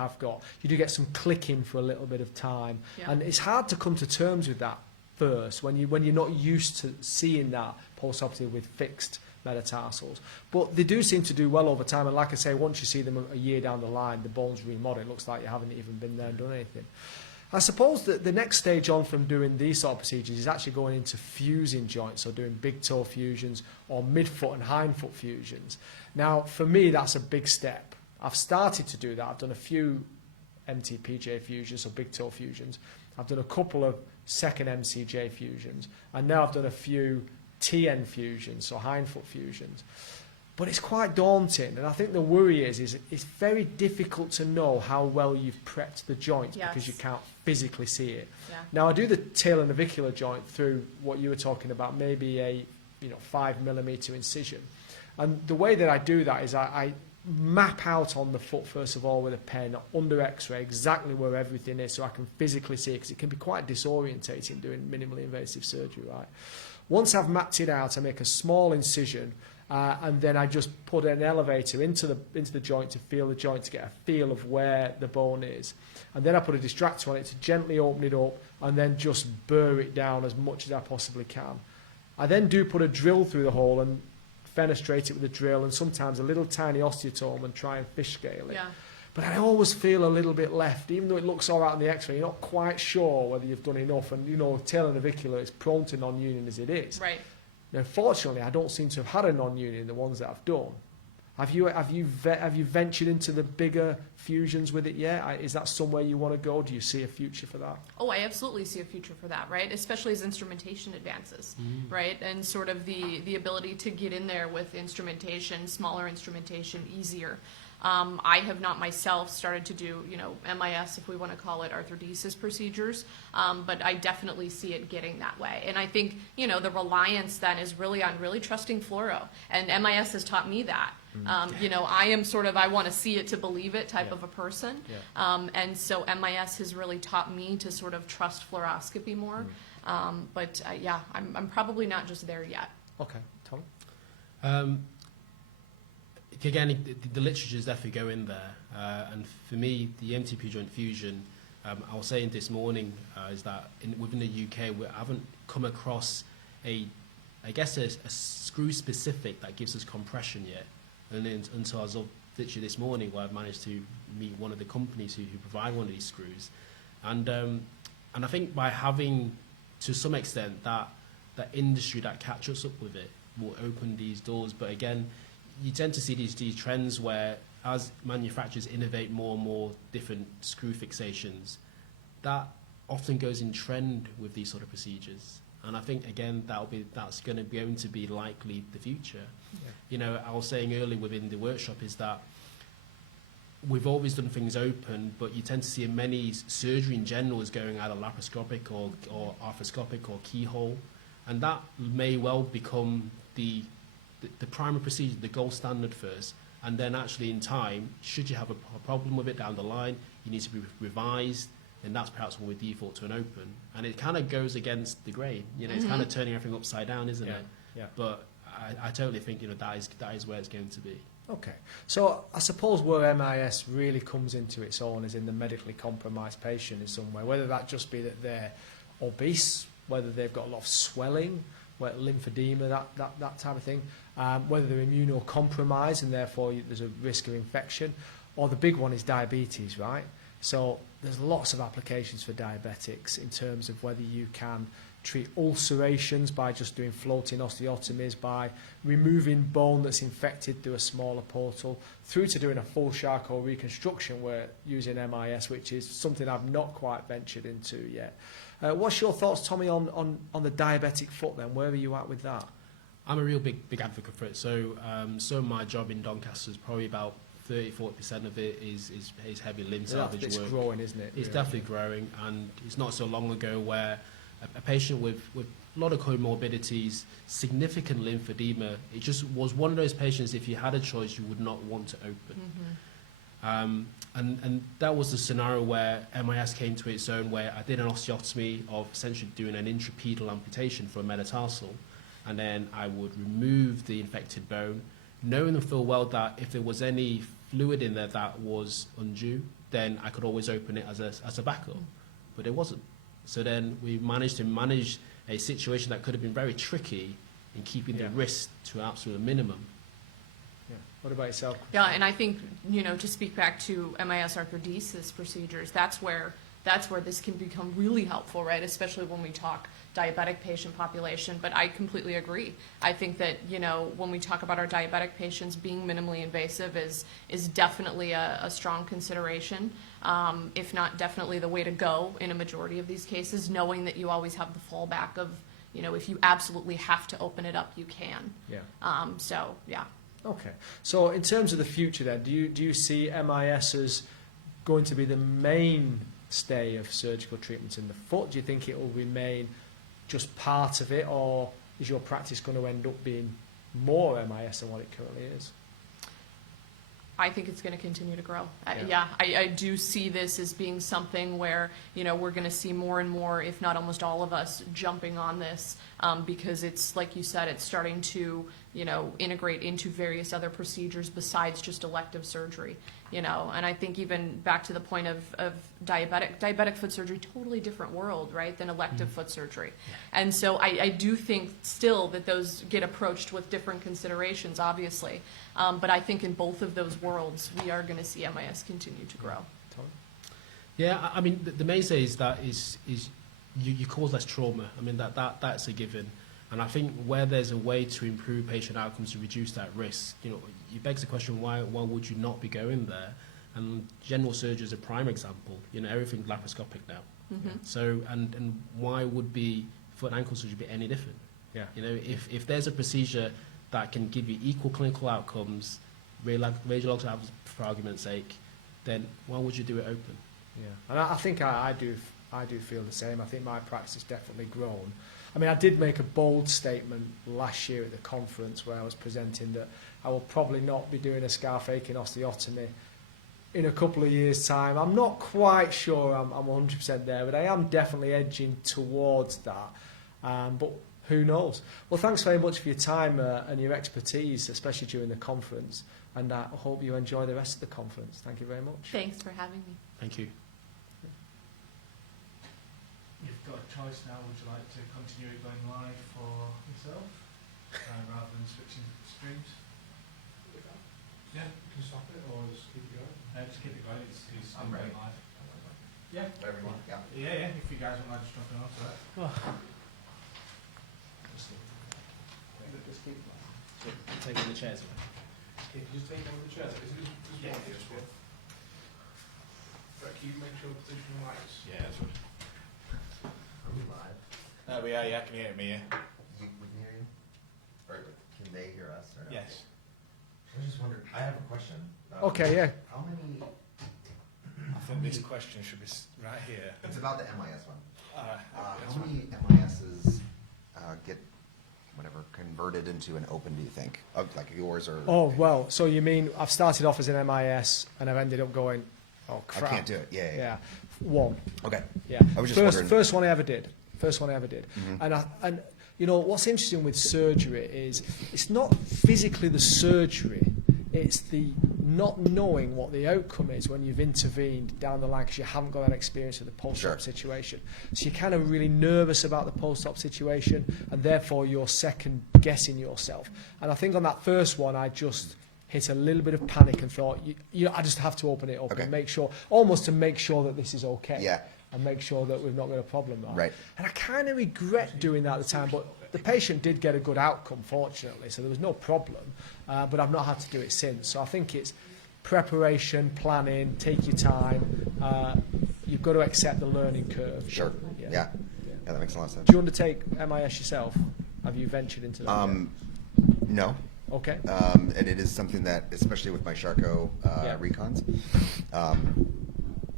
do get some clicking for a little bit of time, and it's hard to come to terms with that first when you're not used to seeing that postoperatively with fixed metatarsals. But they do seem to do well over time, and like I say, once you see them a year down the line, the bone's remodeled. It looks like you haven't even been there and done anything. I suppose that the next stage on from doing these sort of procedures is actually going into fusing joints, so doing big toe fusions or midfoot and hindfoot fusions. Now, for me, that's a big step. I've started to do that. I've done a few MTPJ fusions, so big toe fusions. I've done a couple of second MCJ fusions, and now I've done a few TN fusions, so hindfoot fusions. But it's quite daunting, and I think the worry is it's very difficult to know how well you've prepped the joint, because you can't physically see it. Yeah. Now, I do the talar navicular joint through what you were talking about, maybe a 5mm incision. And the way that I do that is I map out on the foot, first of all, with a pen under X-ray exactly where everything is, so I can physically see it, because it can be quite disorientating doing minimally invasive surgery, right? Once I've mapped it out, I make a small incision, and then I just put an elevator into the joint to feel the joint, to get a feel of where the bone is. And then I put a distractor on it to gently open it up and then just burr it down as much as I possibly can. I then do put a drill through the hole and fenestrate it with a drill, and sometimes a little tiny osteotome, and try and fish scale it. Yeah. But I always feel a little bit left, even though it looks all right on the x-ray, you're not quite sure whether you've done enough. And, talar navicular is prone to non-union as it is. Right. Now, fortunately, I don't seem to have had a non-union in the ones that I've done. Have you ventured into the bigger fusions with it yet? Is that somewhere you want to go? Do you see a future for that? Oh, I absolutely see a future for that, right? Especially as instrumentation advances, right? And sort of the ability to get in there with instrumentation, smaller instrumentation, easier. I have not myself started to do, MIS, if we want to call it, arthrodesis procedures, but I definitely see it getting that way. And I think, the reliance then is really on really trusting fluoro. And MIS has taught me that. I am sort of, I want to see it to believe it type of a person. Yeah. And so MIS has really taught me to sort of trust fluoroscopy more. I'm probably not just there yet. Okay. Tom? Again, the literature is definitely going there. And for me, the MTP joint fusion, I was saying this morning, is that within the UK, we haven't come across a screw specific that gives us compression yet. And then, until I was literally this morning, where I've managed to meet one of the companies who provide one of these screws. And I think by having, to some extent, that industry that catches up with it will open these doors. But again, you tend to see these trends where, as manufacturers innovate more and more different screw fixations, that often goes in trend with these sort of procedures. And I think, again, that's going to be likely the future. Yeah. I was saying earlier within the workshop is that we've always done things open, but you tend to see many surgery in general is going either laparoscopic or arthroscopic or keyhole, and that may well become the primary procedure, the gold standard first, and then actually in time, should you have a problem with it down the line, you need to be revised, and that's perhaps when we default to an open. And it kind of goes against the grain, it's kind of turning everything upside down, isn't it? Yeah. But I totally think that is where it's going to be. Okay, so I suppose where MIS really comes into its own is in the medically compromised patient in some way, whether that just be that they're obese, whether they've got a lot of swelling, lymphedema, that type of thing, whether they're immunocompromised and therefore there's a risk of infection, or the big one is diabetes, right? So there's lots of applications for diabetics in terms of whether you can treat ulcerations by just doing floating osteotomies, by removing bone that's infected through a smaller portal, through to doing a full Charcot reconstruction where using MIS, which is something I've not quite ventured into yet. What's your thoughts, Tommy, on the diabetic foot then? Where are you at with that? I'm a real big advocate for it. So my job in Doncaster is probably about 30-40% of it is heavy limb salvage work. It's growing, isn't it? It's definitely growing, and it's not so long ago where a patient with a lot of comorbidities, significant lymphedema, it just was one of those patients, if you had a choice, you would not want to open. And that was the scenario where MIS came to its own, where I did an osteotomy of essentially doing an intrapedal amputation for a metatarsal, and then I would remove the infected bone, knowing full well that if there was any fluid in there that was undue, then I could always open it as a backup, but it wasn't. So then we managed to manage a situation that could have been very tricky in keeping the risk to an absolute minimum. Yeah. What about yourself? Yeah, and I think, to speak back to MIS arthrodesis procedures, that's where this can become really helpful, right? Especially when we talk diabetic patient population. But I completely agree. I think that, when we talk about our diabetic patients, being minimally invasive is definitely a strong consideration, if not definitely the way to go in a majority of these cases, knowing that you always have the fallback of, if you absolutely have to open it up, you can. Yeah. Okay. So in terms of the future then, do you see MIS as going to be the mainstay of surgical treatments in the foot? Do you think it will remain just part of it, or is your practice going to end up being more MIS than what it currently is? I think it's going to continue to grow. I do see this as being something where, we're going to see more and more, if not almost all of us, jumping on this because it's, like you said, it's starting to integrate into various other procedures besides just elective surgery, and I think even back to the point of diabetic foot surgery, totally different world, right, than elective foot surgery. And so I do think still that those get approached with different considerations, obviously. But I think in both of those worlds, we are going to see MIS continue to grow. Yeah, I mean, the mainstay is that you cause less trauma. I mean, that's a given. And I think where there's a way to improve patient outcomes to reduce that risk, it begs the question, why would you not be going there? And general surgery is a prime example. Everything's laparoscopic now. Mm-hmm. So, and why would foot and ankle surgery be any different? Yeah. If there's a procedure that can give you equal clinical outcomes, radiological outcomes for argument's sake, then why would you do it open? Yeah, and I think I do feel the same. I think my practice has definitely grown. I mean, I did make a bold statement last year at the conference where I was presenting that I will probably not be doing a scarf aching osteotomy in a couple of years' time. I'm not quite sure I'm 100% there, but I am definitely edging towards that. But who knows? Well, thanks very much for your time and your expertise, especially during the conference. And I hope you enjoy the rest of the conference. Thank you very much. Thanks for having me. Thank you. You've got a choice now. Would you like to continue it going live for yourself rather than switching streams? Yeah, you can stop it or just keep it going. Just keep it going. It's still going live. Yeah. Whatever you want. Yeah. Yeah. If you guys want to just jump in onto it. Just keep taking the chairs away. If you just take one of the chairs, is it just one of these? Right, can you make sure the position lights? Yeah, that's right. Are we live? There we are, yeah, can you hear me? Yeah. We can hear you? Or can they hear us? Or no? Yes. I was just wondering, I have a question. Okay, yeah. How many, I think this question should be right here. it's about the MIS one. How That's many MISs get, whatever, converted into an open, do you think? Like yours or? Oh, well, so you mean I've started off as an MIS and I've ended up going, oh, I crap. can't do it, yeah. One. Okay. Yeah. I was just wondering. First one I ever did. Mhm. And what's interesting with surgery is it's not physically the surgery, it's the not knowing what the outcome is when you've intervened down the line because you haven't got that experience of the post-op situation. So you're kind of really nervous about the post-op situation and therefore you're second guessing yourself. And I think on that first one I just hit a little bit of panic and thought, I just have to open it up and make sure, almost to make sure that this is okay. Yeah. And make sure that we've not got a problem there. Right. And I kind of regret doing that at the time, but the patient did get a good outcome, fortunately, so there was no problem, but I've not had to do it since. So I think it's preparation, planning, take your time. You've got to accept the learning curve. Sure, yeah, that makes a lot of sense. Do you undertake MIS yourself? Have you ventured into that yet? No. Okay. And it is something that, especially with my Charcot recons,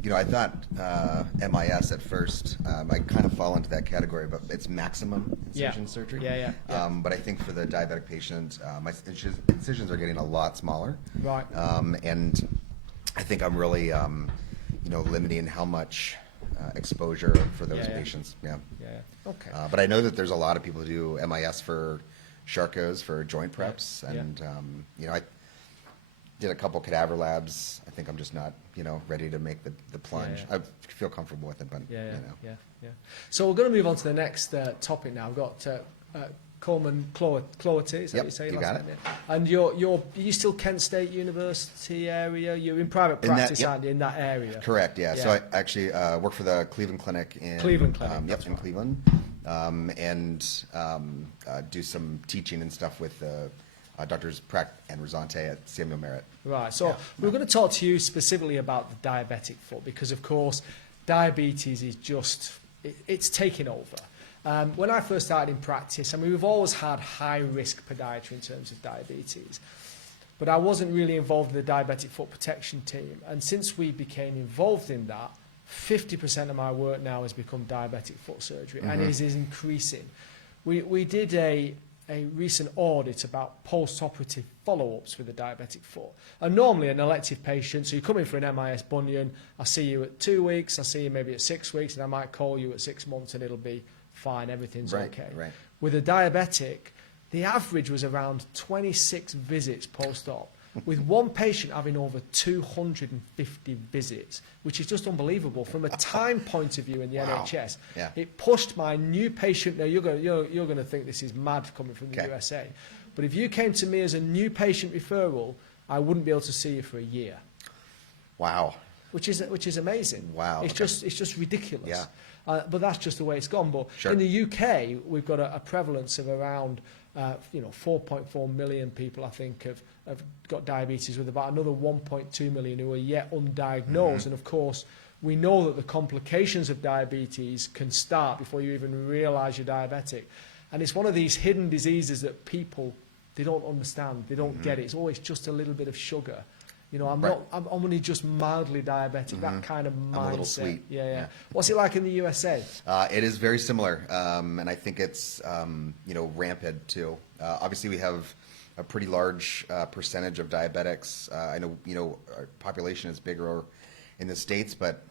I thought MIS at first, I kind of fall into that category, but it's maximum incision surgery. Yeah. But I think for the diabetic patient, my incisions are getting a lot smaller. Right. And I think I'm really, limiting how much exposure for those patients. Yeah. Okay. But I know that there's a lot of people who do MIS for Charcots for joint preps, and I did a couple cadaver labs. I think I'm just not, ready to make the plunge. I feel comfortable with it, but Yeah. So we're going to move on to the next topic now. We've got Coleman Clougherty, is that what you say? You got it. And are you still Kent State University area? You're in private practice, aren't you, in that area? Correct, yeah. So I actually work for the Cleveland Clinic in Cleveland Clinic. in Cleveland, and do some teaching and stuff with Doctors Pratt and Clougherty at Samuel Merritt. Right, so we're going to talk to you specifically about the diabetic foot because, of course, diabetes is it's taking over. When I first started in practice, we've always had high-risk podiatry in terms of diabetes, but I wasn't really involved in the diabetic foot protection team. And since we became involved in that, 50% of my work now has become diabetic foot surgery, and it is increasing. We did a recent audit about post-operative follow-ups with a diabetic foot. And normally an elective patient, so you come in for an MIS bunion, I see you at 2 weeks, I see you maybe at 6 weeks, and I might call you at 6 months and it'll be fine, everything's okay. Right. With a diabetic, the average was around 26 visits post-op, with one patient having over 250 visits, which is just unbelievable from a time point of view in the Wow. NHS. Yeah. It pushed my new patient. Now you're going to think this is mad coming from the Okay. USA, but if you came to me as a new patient referral, I wouldn't be able to see you for a year, Wow. which is amazing. Wow, It's okay. just ridiculous. Yeah. But that's just the way it's gone. But Sure. in the UK, we've got a prevalence of around 4.4 million people, I think, have got diabetes, with about another 1.2 million who are yet undiagnosed. Mm-hmm. And of course, we know that the complications of diabetes can start before you even realise you're diabetic. And it's one of these hidden diseases that people, they don't understand, they don't get it. It's always just a little bit of sugar. You know, Right. I'm only just mildly diabetic, that kind of mindset. I'm a little sweet. Yeah. What's it like in the USA? It is very similar, and I think it's rampant too. Obviously, we have a pretty large percentage of diabetics. I know our population is bigger in the States, but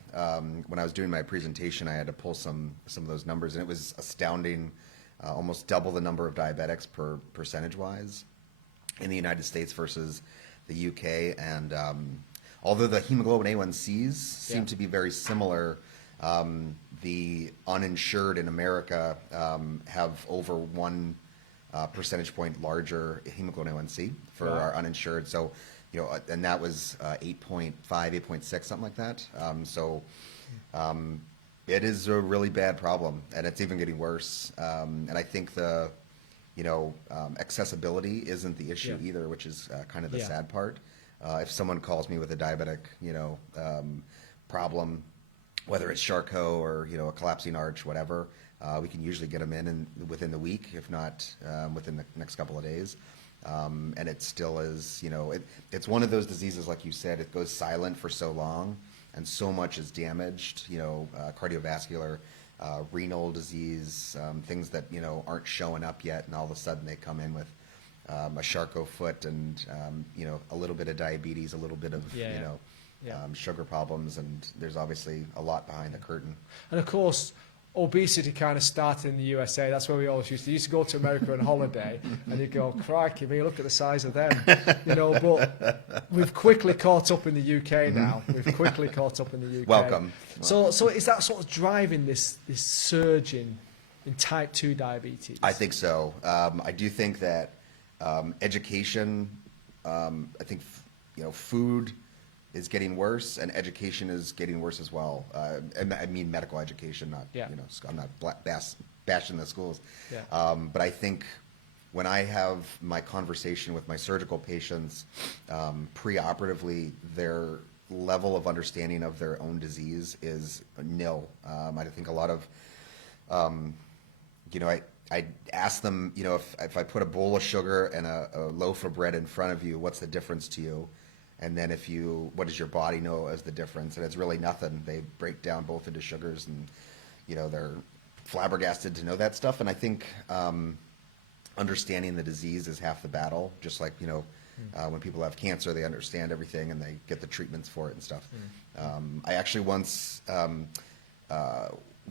when I was doing my presentation, I had to pull some of those numbers, and it was astounding. Almost double the number of diabetics percentage-wise in the United States versus the UK, and although the hemoglobin A1Cs seem to be very similar, the uninsured in America have over 1 percentage point larger hemoglobin A1C for our uninsured. So, and that was 8.5, 8.6, something like that. It is a really bad problem, and it's even getting worse. And I think accessibility isn't the issue either, which is kind of the sad part. If someone calls me with a diabetic, problem, whether it's Charcot or, a collapsing arch, whatever, we can usually get them in within the week, if not within the next couple of days. And it still is, it's one of those diseases, like you said, it goes silent for so long, and so much is damaged, cardiovascular, renal disease, things that aren't showing up yet, and all of a sudden they come in with a Charcot foot and a little bit of diabetes, a little bit of sugar problems, and there's obviously a lot behind the curtain. And of course, obesity kind of started in the USA. That's where we always used to go to America on holiday, and you go, crikey, me, look at the size of them, But we've quickly caught up in the UK now. We've quickly caught up in the UK. Welcome. So is that sort of driving this surge in type 2 diabetes? I think so. I do think that education, I think food is getting worse, and education is getting worse as well. I mean medical education, not I'm not bashing the schools. Yeah. But I think when I have my conversation with my surgical patients preoperatively, their level of understanding of their own disease is nil. I think a lot of I ask them, if I put a bowl of sugar and a loaf of bread in front of you, what's the difference to you? And then what does your body know as the difference? And it's really nothing. They break down both into sugars, and they're flabbergasted to know that stuff. And I think understanding the disease is half the battle. Just like when people have cancer, they understand everything and they get the treatments for it and stuff. I actually once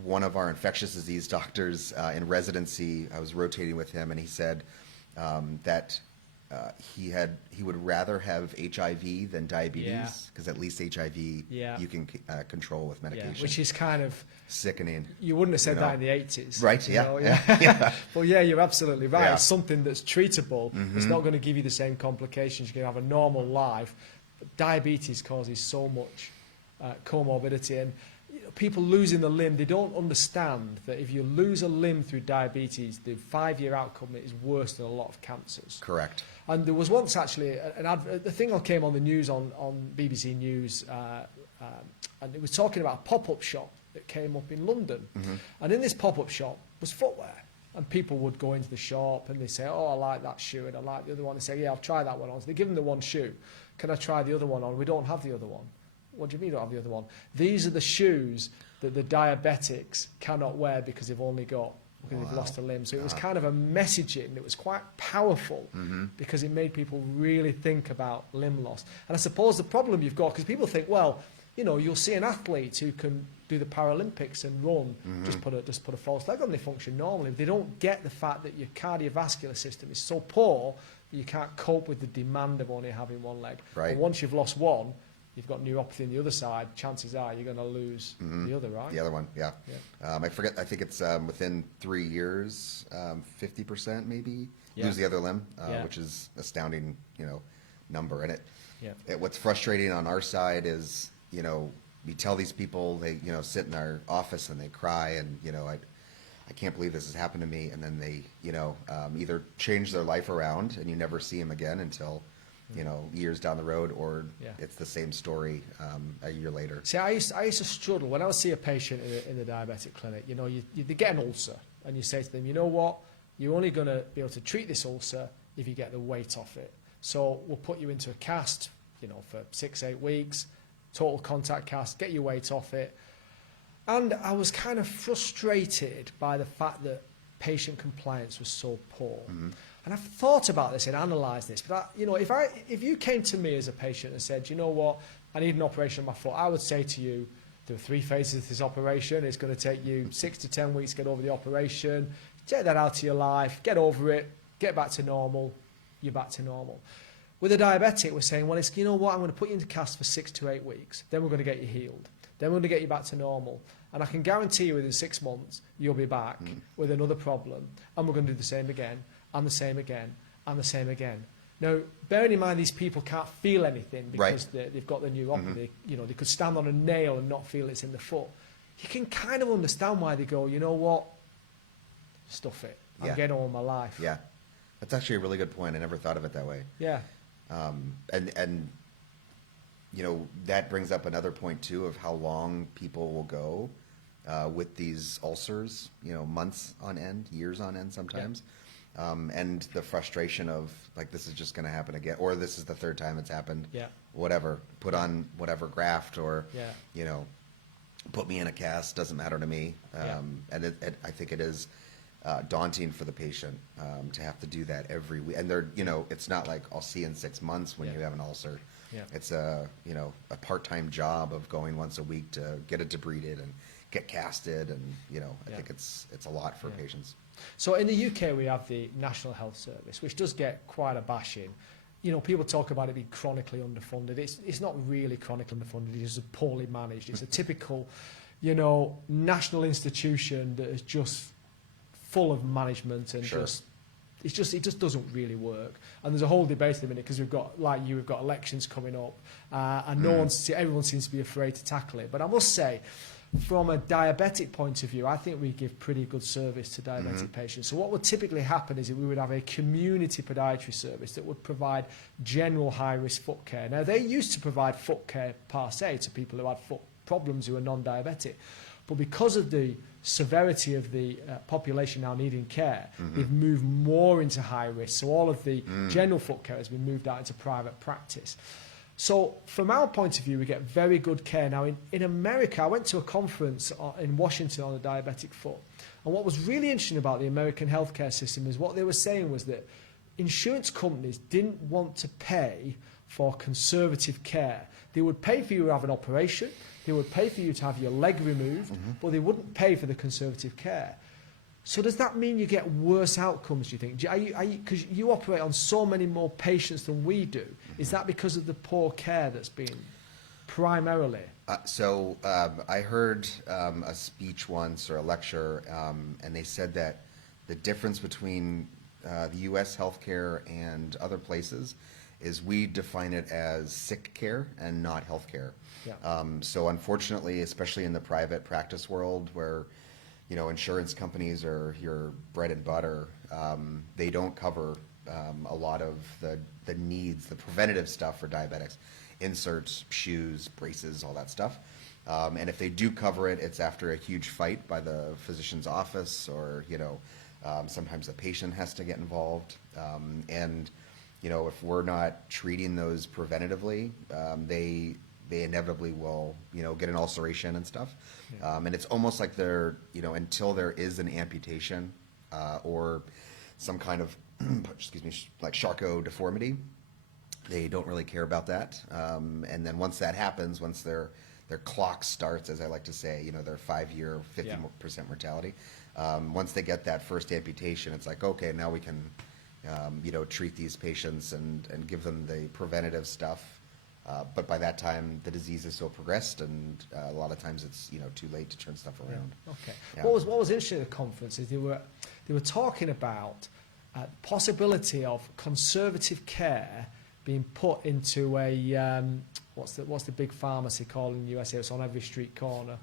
one of our infectious disease doctors in residency, I was rotating with him, and he said that he would rather have HIV than diabetes, because at least HIV you can control with medication. Which is kind of sickening. You wouldn't have said that in the 80s. Right, yeah. But you're absolutely right. Yeah. It's something that's treatable. It's not going to give you the same complications. You can have a normal life. But diabetes causes so much comorbidity. And people losing the limb, they don't understand that if you lose a limb through diabetes, the 5-year outcome is worse than a lot of cancers. Correct. And there was once actually the thing that came on the news on BBC News, and it was talking about a pop-up shop that came up in London. And in this pop-up shop was footwear. And people would go into the shop and they say, oh, I like that shoe and I like the other one. They say, yeah, I've tried that one on. So they give them the one shoe. Can I try the other one on? We don't have the other one. What do you mean you don't have the other one? These are the shoes that the diabetics cannot wear because they've lost a limb. So it was kind of a messaging that was quite powerful because it made people really think about limb loss. And I suppose the problem you've got, because people think, well, you know, you'll see an athlete who can do the Paralympics and run, just put a false leg on, they function normally. They don't get the fact that your cardiovascular system is so poor that you can't cope with the demand of only having one leg. Right. And once you've lost one, you've got neuropathy on the other side, chances are you're going to lose the other, right? The other one, yeah. Yeah. I forget, I think it's within 3 years, 50% maybe, Yeah. lose the other limb, Yeah. which is astounding, you know, number. And Yeah. what's frustrating on our side is, you know, we tell these people, they, you know, sit in our office and they cry and, you know, I can't believe this has happened to me. And then they, you know, either change their life around and you never see them again until, you know, years down the road, or Yeah. it's the same story a year later. See, I used to struggle when I would see a patient in the diabetic clinic. You know, they get an ulcer, and you say to them, you know what, you're only going to be able to treat this ulcer if you get the weight off it. So we'll put you into a cast, you know, for 6-8 weeks, total contact cast, get your weight off it. And I was kind of frustrated by the fact that patient compliance was so poor. And I've thought about this and analysed this. But you know, if you came to me as a patient and said, you know what, I need an operation on my foot, I would say to you, there are 3 phases of this operation. It's going to take you 6 to 10 weeks to get over the operation. Take that out of your life, get over it, get back to normal. You're back to normal. With a diabetic, we're saying, well, it's, you know what, I'm going to put you into cast for 6 to 8 weeks. Then we're going to get you healed. Then we're going to get you back to normal. And I can guarantee you within 6 months, you'll be back with another problem. And we're going to do the same again, and the same again, and the same again. Now, bearing in mind these people can't feel anything because they've got the neuropathy. You know, they could stand on a nail and not feel it's in the foot. You can kind of understand why they go, you know what, stuff it. I'm Yeah. getting on with my life. Yeah, that's actually a really good point. I never thought of it that way. Yeah. And you know, that brings up another point too of how long people will go with these ulcers. You know, months on end, years on end sometimes. And the frustration of like, this is just going to happen again, or this is the 3rd time it's happened. Yeah. Whatever, put on whatever graft, or Yeah. you know, put me in a cast. Doesn't matter to me. And I think it is daunting for the patient to have to do that every week. And they're, you know, it's not like I'll see you in 6 months when Yeah. you have an ulcer. Yeah. It's a, you know, a part-time job of going once a week to get it debrided and get casted, and you know, I Yeah. think it's a lot for Yeah. patients. So in the UK, we have the National Health Service, which does get quite a bashing. You know, people talk about it being chronically underfunded. It's not really chronically underfunded. It's just poorly managed. It's a typical, you know, national institution that is just full of management and Sure. it just doesn't really work. And there's a whole debate at the minute because we've got elections coming up, and everyone seems to be afraid to tackle it. But I must say, from a diabetic point of view, I think we give pretty good service to diabetic patients. So what would typically happen is that we would have a community podiatry service that would provide general high-risk foot care. Now, they used to provide foot care per se to people who had foot problems who are non-diabetic. But because of the severity of the population now needing care, they've moved more into high risk. So all of the general foot care has been moved out into private practice. So from our point of view, we get very good care. Now, in America, I went to a conference in Washington on the diabetic foot. And what was really interesting about the American healthcare system is what they were saying was that insurance companies didn't want to pay for conservative care. They would pay for you to have an operation, they would pay for you to have your leg removed, but they wouldn't pay for the conservative care. So does that mean you get worse outcomes, do you think? Because you operate on so many more patients than we do. Is that because of the poor care that's been primarily? I heard a speech once, or a lecture, and they said that the difference between the U.S. healthcare and other places is we define it as sick care and not healthcare. Yeah. So unfortunately, especially in the private practice world where, you know, insurance companies are your bread and butter, they don't cover a lot of the needs, the preventative stuff for diabetics, inserts, shoes, braces, all that stuff. And if they do cover it, it's after a huge fight by the physician's office, or, you know, sometimes the patient has to get involved. And, you know, if we're not treating those preventatively, they inevitably will, you know, get an ulceration and stuff. Yeah. And it's almost like they're, you know, until there is an amputation or some kind of, excuse me, like Charcot Deformity, they don't really care about that. And then once that happens, once they're their clock starts, as I like to say, their 5-year, 50% mortality. Once they get that first amputation, it's like, okay, now we can, treat these patients and give them the preventative stuff. But by that time, the disease is so progressed, and a lot of times it's too late to turn stuff around. Okay. Yeah. What was interesting at the conference is they were talking about possibility of conservative care being put into a what's the big pharmacy called in the USA? It's on every street corner.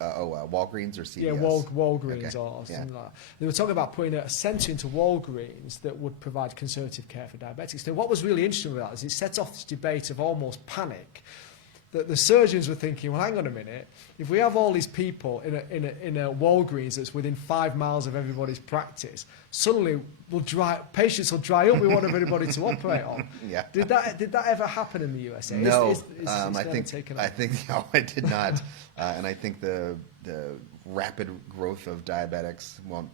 Walgreens or CVS? Yeah, Walgreens Okay. or Yeah. something like that. They were talking about putting a centre into Walgreens that would provide conservative care for diabetics. So what was really interesting about that is it set off this debate of almost panic, that the surgeons were thinking, well, hang on a minute, if we have all these people in a Walgreens that's within 5 miles of everybody's practice, suddenly patients will dry up. We won't have anybody to operate on. Yeah. Did that ever happen in the USA? No, I think no, it did not. And I think the rapid growth of diabetics won't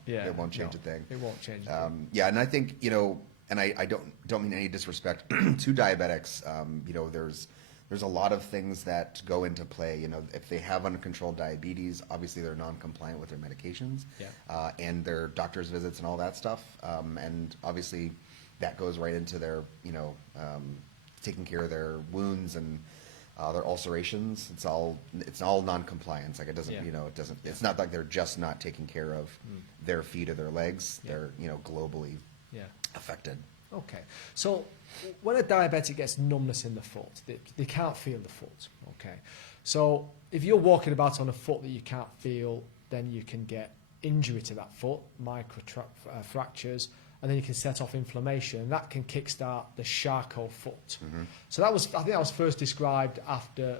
change a thing. It won't change a thing. Yeah, and I think and I don't mean any disrespect to diabetics. There's a lot of things that go into play. If they have uncontrolled diabetes, obviously they're non-compliant with their medications, and their doctor's visits and all that stuff. And obviously that goes right into their, taking care of their wounds and their ulcerations. It's all non-compliance. Like it doesn't, it's not like they're just not taking care of their feet or their legs. They're, globally affected. Okay, so when a diabetic gets numbness in the foot, they can't feel the foot, okay? So if you're walking about on a foot that you can't feel, then you can get injury to that foot, fractures, and then you can set off inflammation, and that can kickstart the Charcot foot. Mm-hmm. So I think that was first described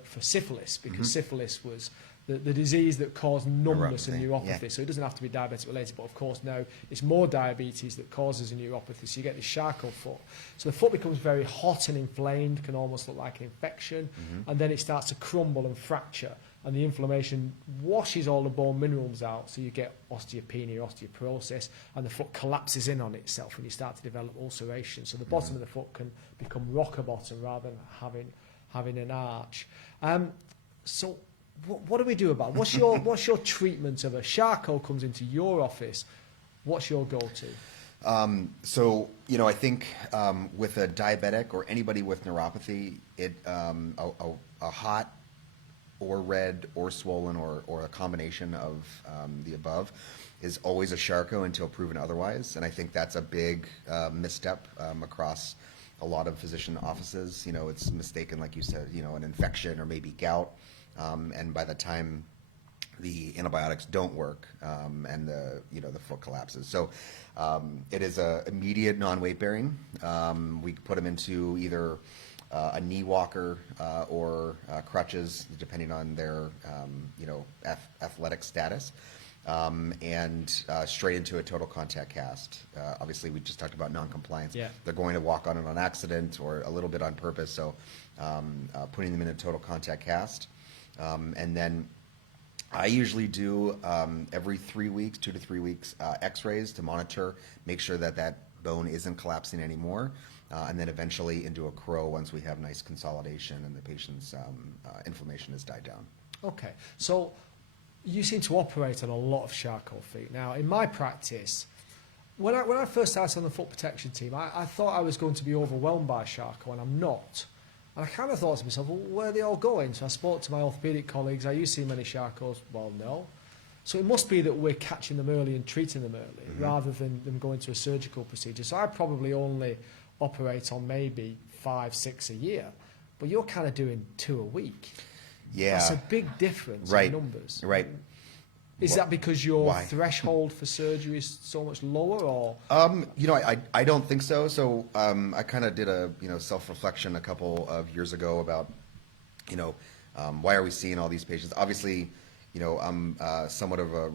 for syphilis, because syphilis was the disease that caused numbness and neuropathy. Yeah. So it doesn't have to be diabetic related, but of course now it's more diabetes that causes a neuropathy. So you get the Charcot foot. So the foot becomes very hot and inflamed, can almost look like an infection, and then it starts to crumble and fracture, and the inflammation washes all the bone minerals out, so you get osteopenia, osteoporosis, and the foot collapses in on itself, and you start to develop ulceration. So the bottom of the foot can become rocker bottom rather than having an arch. So what do we do about it? What's your treatment of a Charcot comes into your office? What's your go-to? So I think with a diabetic or anybody with neuropathy, a hot or red or swollen or a combination of the above is always a Charcot until proven otherwise. And I think that's a big misstep across a lot of physician offices. It's mistaken, like you said, an infection or maybe gout. And by the time the antibiotics don't work and the foot collapses. So it is a immediate non-weight bearing. We put them into either a knee walker or crutches, depending on their athletic status, and straight into a total contact cast. Obviously, we just talked about non-compliance. Yeah. They're going to walk on it on accident or a little bit on purpose. So putting them in a total contact cast. And then I usually do every 3 weeks, 2 to 3 weeks, x-rays to monitor, make sure that bone isn't collapsing anymore, and then eventually into a crow once we have nice consolidation and the patient's inflammation has died down. Okay, so you seem to operate on a lot of Charcot feet. Now, in my practice, when I first started on the foot protection team, I thought I was going to be overwhelmed by Charcot, and I'm not. And I kind of thought to myself, well, where are they all going? So I spoke to my orthopaedic colleagues. Are you seeing many Charcots? Well, no. So it must be that we're catching them early and treating them early rather than them going to a surgical procedure. So I probably only operate on maybe 5, 6 a year. But you're kind of doing 2 a week. Yeah. That's a big difference in numbers. Right. Is that because your Why? threshold for surgery is so much lower, or? I don't think so. So I kind of did a self-reflection a couple of years ago about why are we seeing all these patients? Obviously, I'm somewhat of a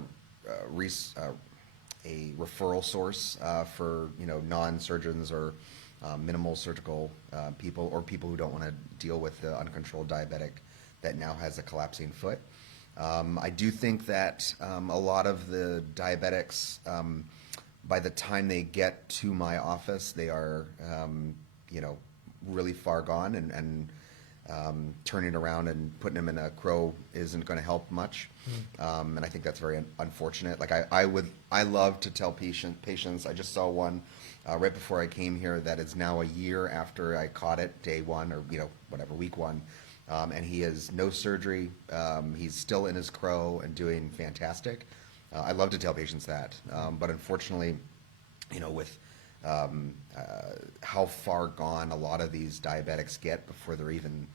referral source for non-surgeons or minimal surgical people or people who don't want to deal with the uncontrolled diabetic that now has a collapsing foot. I do think that a lot of the diabetics, by the time they get to my office, they are, really far gone, and turning around and putting them in a crow isn't going to help much. And I think that's very unfortunate. Like I love to tell patients, I just saw one right before I came here that is now a year after I caught it, day one or, whatever, week one. And he has no surgery. He's still in his crow and doing fantastic. I love to tell patients that. But unfortunately, with how far gone a lot of these diabetics get before they're even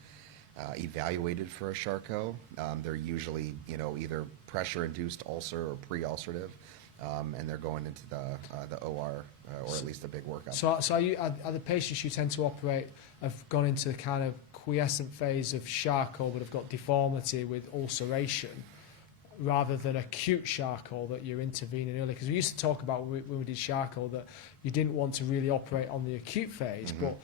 evaluated for a Charcot, they're usually, either pressure-induced ulcer or pre-ulcerative, and they're going into the OR or at least a big workup. So are the patients you tend to operate have gone into the kind of quiescent phase of Charcot but have got deformity with ulceration, rather than acute Charcot that you're intervening early? Because we used to talk about when we did Charcot that you didn't want to really operate on the acute phase, but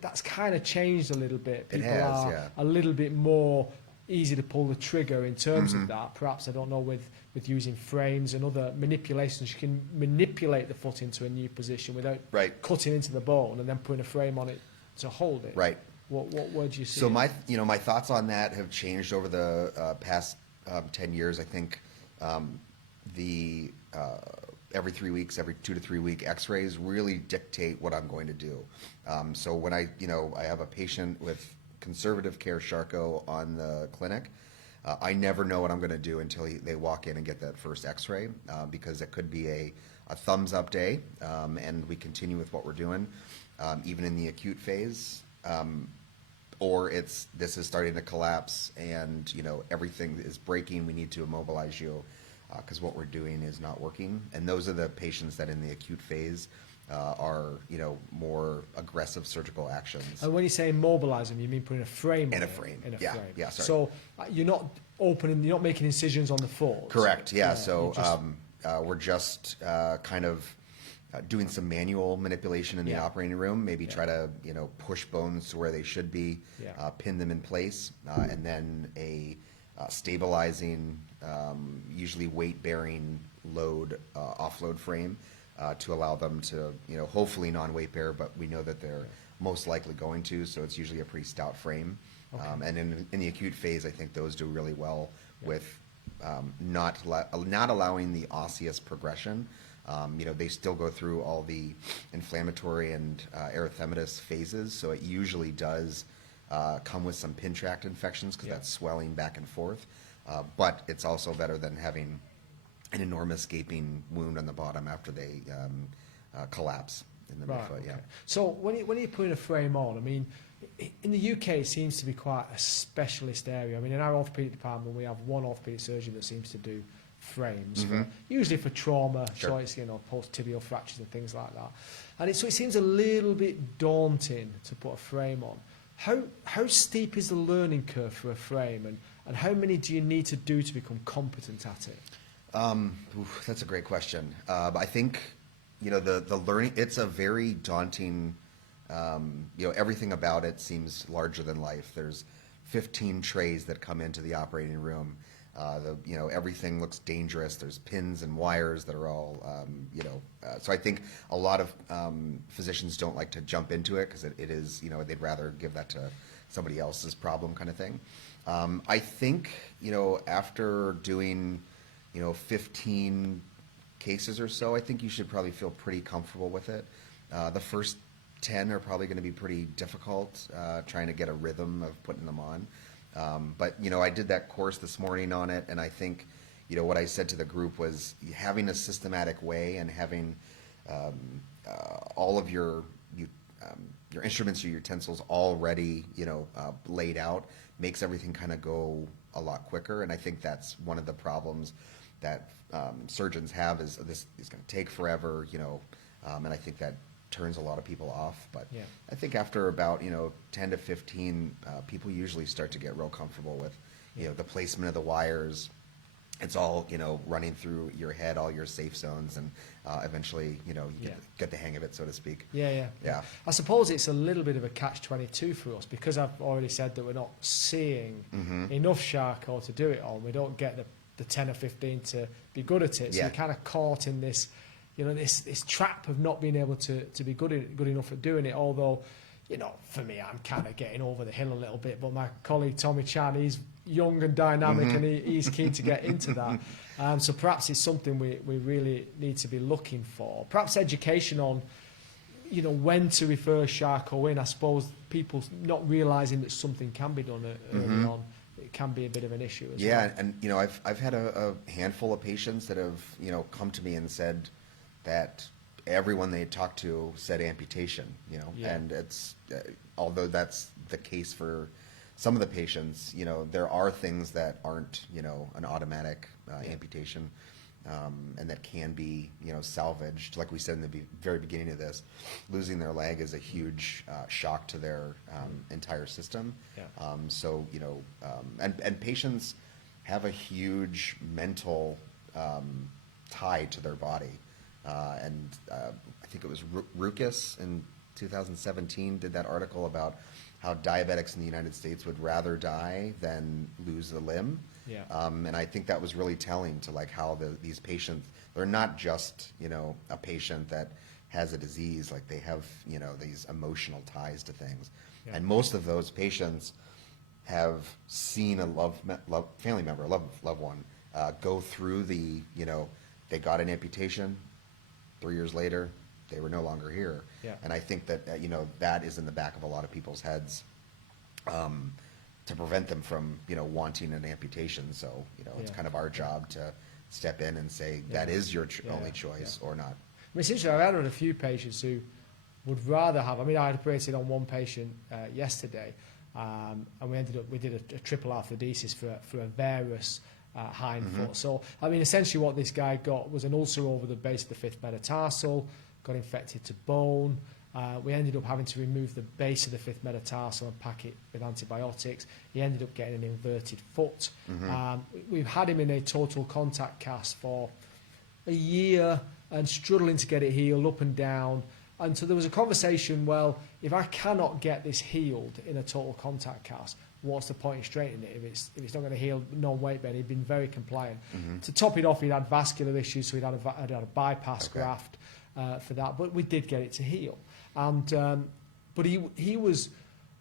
that's kind of changed a little bit. People are a little bit more easy to pull the trigger in terms of that. Perhaps, I don't know, with using frames and other manipulations, you can manipulate the foot into a new position without cutting into the bone and then putting a frame on it to hold it. Right. What do you see? So my thoughts on that have changed over the past 10 years. I think the every 3 weeks, every 2 to 3 week x-rays really dictate what I'm going to do. So when I have a patient with conservative care Charcot on the clinic, I never know what I'm going to do until they walk in and get that first x-ray, because it could be a thumbs up day, and we continue with what we're doing, even in the acute phase. Or this is starting to collapse and, everything is breaking, we need to immobilize you because what we're doing is not working. And those are the patients that in the acute phase are, more aggressive surgical actions. And when you say immobilize them, you mean putting a frame In on a frame. In a Yeah, frame. yeah, sorry. So you're not making incisions on the foot. Correct, yeah. So we're just kind of doing some manual manipulation in the operating room, maybe try to, push bones to where they should be, pin them in place, and then a stabilizing, usually weight-bearing load, offload frame to allow them to, hopefully non-weight bear, but we know that they're most likely going to, so it's usually a pretty stout frame. Okay. And in the acute phase, I think those do really well with not allowing the osseous progression. They still go through all the inflammatory and erythematous phases, so it usually does come with some pin tract infections because that's swelling back and forth. But it's also better than having an enormous gaping wound on the bottom after they collapse in the midfoot. Yeah. So when you put a frame on, I mean, in the UK it seems to be quite a specialist area. I mean, in our orthopaedic department we have one orthopaedic surgeon that seems to do frames, usually for trauma, so it's post-tibial fractures and things like that. And so it seems a little bit daunting to put a frame on. How steep is the learning curve for a frame, and how many do you need to do to become competent at it? That's a great question. I think the learning, it's a very daunting. Everything about it seems larger than life. There's 15 trays that come into the operating room. Everything looks dangerous. There's pins and wires that are all, so I think a lot of physicians don't like to jump into it because it is, they'd rather give that to somebody else's problem kind of thing. I think, after doing, 15 cases or so, I think you should probably feel pretty comfortable with it. The first 10 are probably going to be pretty difficult, trying to get a rhythm of putting them on. But I did that course this morning on it, and I think, what I said to the group was having a systematic way and having all of your instruments or utensils already, laid out makes everything kind of go a lot quicker. And I think that's one of the problems that surgeons have is this is going to take forever, and I think that turns a lot of people off. But I think after about 10 to 15, people usually start to get real comfortable with the placement of the wires. It's all running through your head, all your safe zones, and eventually you get the hang of it, so to speak. Yeah. I suppose it's a little bit of a catch-22 for us because I've already said that we're not seeing enough Charcot to do it on. We don't get the 10 or 15 to be good at it, so you're kind of caught in this. This trap of not being able to be good enough at doing it, although you know, for me, I'm kind of getting over the hill a little bit, but my colleague Tommy Chan, he's young and dynamic, and he's keen to get into that. So perhaps it's something we really need to be looking for. Perhaps education on, you know, when to refer Charcot in. I suppose people not realising that something can be done early on, it can be a bit of an issue as well. Yeah, and you know, I've had a handful of patients that have, you know, come to me and said that everyone they talked to said amputation, you know, and it's although that's the case for some of the patients, you know, there are things that aren't, you know, an automatic amputation, and that can be, you know, salvaged. Like we said in the very beginning of this, losing their leg is a huge shock to their entire system. So, you know, and patients have a huge mental tie to their body. And I think it was Ruckus in 2017 did that article about how diabetics in the United States would rather die than lose a limb. And I think that was really telling to like how these patients, they're not just, you know, a patient that has a disease, like they have, you know, these emotional ties to things. And most of those patients have seen a family member, a loved one, go through the, you know, they got an amputation, 3 years later, they were no longer here. And I think that, you know, that is in the back of a lot of people's heads to prevent them from, you know, wanting an amputation. So, you know, it's kind of our job to step in and say, that is your only choice or not. I mean, it's interesting, I've had a few patients who would rather have, I mean, I operated on one patient yesterday, and we did a triple arthrodesis for a varus hind foot. So, I mean, essentially what this guy got was an ulcer over the base of the fifth metatarsal, got infected to bone. We ended up having to remove the base of the fifth metatarsal and pack it with antibiotics. He ended up getting an inverted foot. We've had him in a total contact cast for a year and struggling to get it healed up and down. And so there was a conversation, well, if I cannot get this healed in a total contact cast, what's the point in straightening it if it's not going to heal non-weight bearing? He'd been very compliant. To top it off, he'd had vascular issues, so he'd had a bypass graft for that, but we did get it to heal. And but he was,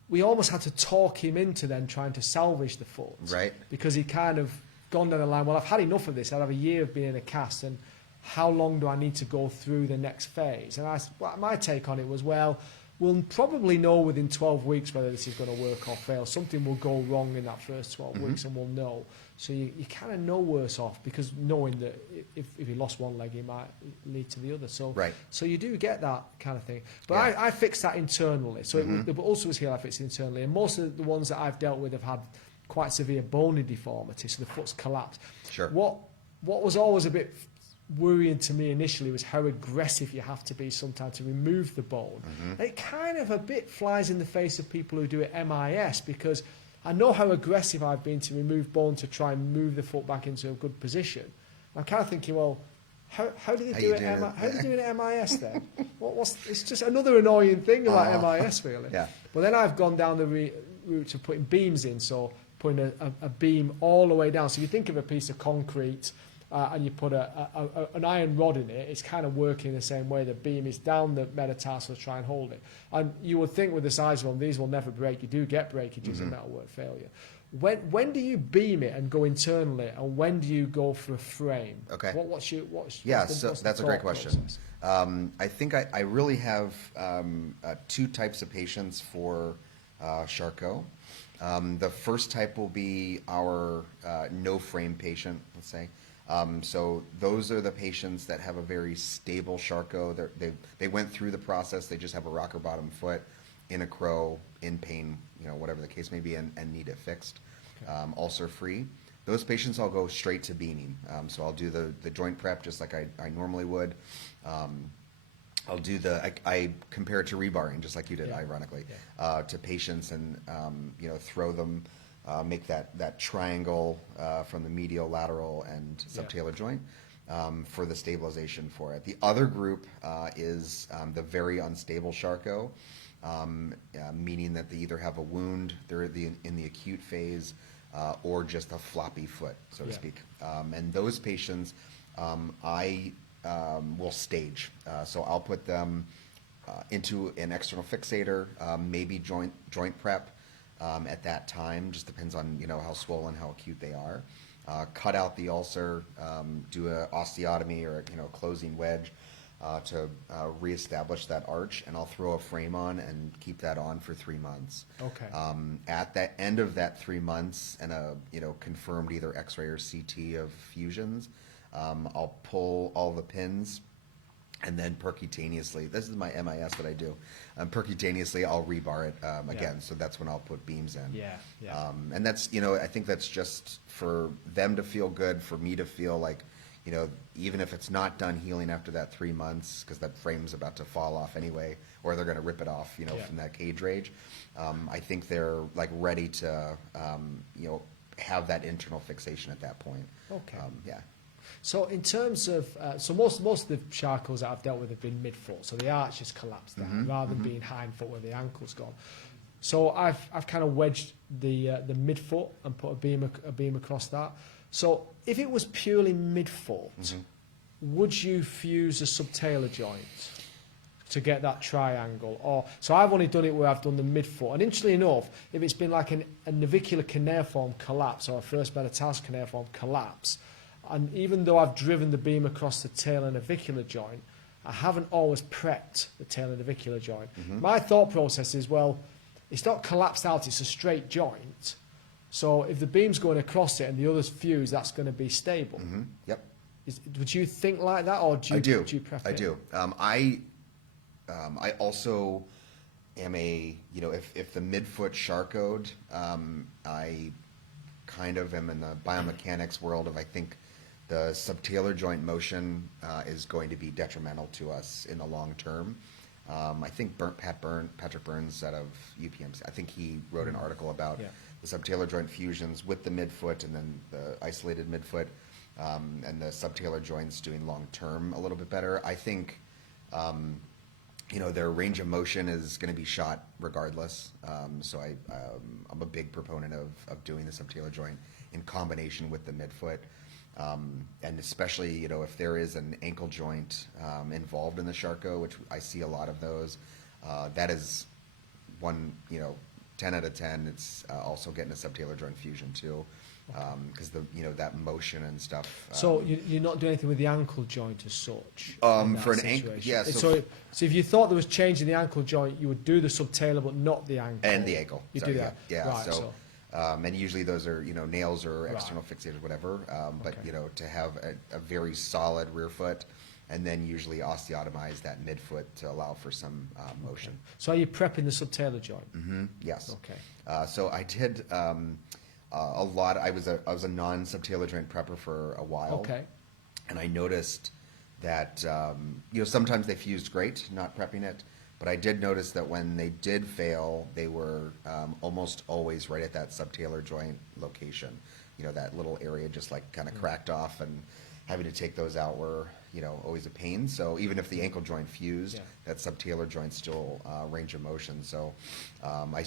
we almost had to talk him into then trying to salvage the foot, Right. Because he kind of gone down the line, well, I've had enough of this. I'd have a year of being in a cast, and how long do I need to go through the next phase? And my take on it was, well, we'll probably know within 12 weeks whether this is going to work or fail. Something will go wrong in that first 12 weeks, and we'll know. So you kind of know worse off, because knowing that if he lost one leg, he might lead to the other. So so you do get that kind of thing. But I fixed that internally. So the ulcer was healed, I fixed it internally. And most of the ones that I've dealt with have had quite severe bony deformity, so the foot's collapsed. What was always a bit worrying to me initially was how aggressive you have to be sometimes to remove the bone. And it kind of a bit flies in the face of people who do it MIS, because I know how aggressive I've been to remove bone to try and move the foot back into a good position. I'm kind of thinking, well, how do they do it? How do you do it at MIS then? It's just another annoying thing about MIS, really. But then I've gone down the route of putting beams in, so putting a beam all the way down. So if you think of a piece of concrete, and you put an iron rod in it, it's kind of working the same way. The beam is down the metatarsal to try and hold it. And you would think with the size of them, these will never break. You do get breakages in metalwork failure. When do you beam it and go internally, and when do you go for a frame? What's that's a great question. I think I really have two types of patients for Charcot. The first type will be our no frame patient, let's say. So those are the patients that have a very stable Charcot. They went through the process. They just have a rocker bottom foot, in a crow, in pain, you know, whatever the case may be, and need it fixed, ulcer free. Those patients I'll go straight to beaming. So I'll do the joint prep just like I normally would. I'll do I compare it to rebarring just like you did, ironically, to patients, and you know, throw them. Make that triangle from the medial, lateral, and subtalar joint for the stabilization for it. The other group is the very unstable Charcot, meaning that they either have a wound, they're in the acute phase, or just a floppy foot, so to speak. And those patients I will stage. So I'll put them into an external fixator, maybe joint prep at that time. Just depends on, you know, how swollen, how acute they are. Cut out the ulcer, do a osteotomy or, you know, closing wedge to reestablish that arch, and I'll throw a frame on and keep that on for 3 months. Okay. At the end of that 3 months and a, you know, confirmed either X-ray or CT of fusions, I'll pull all the pins, and then percutaneously, this is my MIS that I do, percutaneously I'll rebar it again, so that's when I'll put beams in. Yeah, yeah. And that's, you know, I think that's just for them to feel good, for me to feel like, you know, even if it's not done healing after that 3 months, because that frame's about to fall off anyway, or they're going to rip it off, you know, Yeah. from that cage rage, I think they're like ready to, you know, have that internal fixation at that point. Okay. Yeah. So in terms of, so most of the Charcots that I've dealt with have been midfoot, so the arch has collapsed down rather than being hindfoot where the ankle's gone. So I've kind of wedged the midfoot and put a beam across that. So if it was purely midfoot, would you fuse a subtalar joint to get that triangle? Or so I've only done it where I've done the midfoot. And interestingly enough, if it's been like a navicular cuneiform collapse or a first metatarsal cuneiform collapse, and even though I've driven the beam across the talar navicular joint, I haven't always prepped the talar navicular joint. My thought process is, well, it's not collapsed out, it's a straight joint. So if the beam's going across it and the other's fused, that's going to be stable. Yep. Would you think like that, or do you prep it? I do. I also am a, you know, if the midfoot Charcot, I kind of am in the biomechanics world of, I think the subtalar joint motion is going to be detrimental to us in the long term. I think Patrick Burns out of UPMC, I think he wrote an article about the subtalar joint fusions with the midfoot and then the isolated midfoot, and the subtalar joints doing long term a little bit better. I think, you know, their range of motion is going to be shot regardless. So I'm a big proponent of doing the subtalar joint in combination with the midfoot. And especially, you know, if there is an ankle joint involved in the Charcot, which I see a lot of those, that is one, you know, 10 out of 10. It's also getting a subtalar joint fusion too, because the, you know, that motion and stuff. So you're not doing anything with the ankle joint as such? For an ankle, yeah. So if you thought there was change in the ankle joint, you would do the subtalar, but not the ankle. And the ankle. You Sorry, do that. Yeah. Right, so and usually those are, you know, nails or external fixators, whatever. But Okay. you know, to have a very solid rear foot, and then usually osteotomize that midfoot to allow for some motion. So are you prepping the subtalar joint? Yes. Okay. So I did a lot. I was a non-subtalar joint prepper for a while. Okay. And I noticed that you know, sometimes they fused great, not prepping it. But I did notice that when they did fail, they were almost always right at that subtalar joint location. You know, that little area just like kind of cracked off, and having to take those out were, you know, always a pain. So even if the ankle joint fused, that subtalar joint still range of motion. So I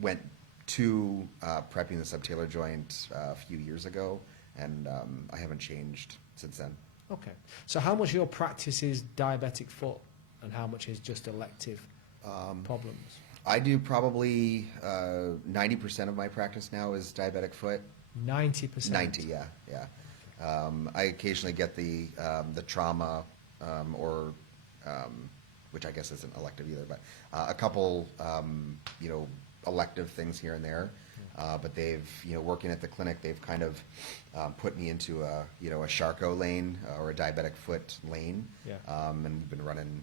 went to prepping the subtalar joint a few years ago, and I haven't changed since then. Okay. So how much of your practice is diabetic foot, and how much is just elective problems? I do probably 90% of my practice now is diabetic foot. 90%? 90, yeah. I occasionally get the trauma, or which I guess isn't elective either, but a couple, you know, elective things here and there. But they've, you know, working at the clinic, they've kind of put me into a, you know, a Charcot lane or a diabetic foot lane. And we've been running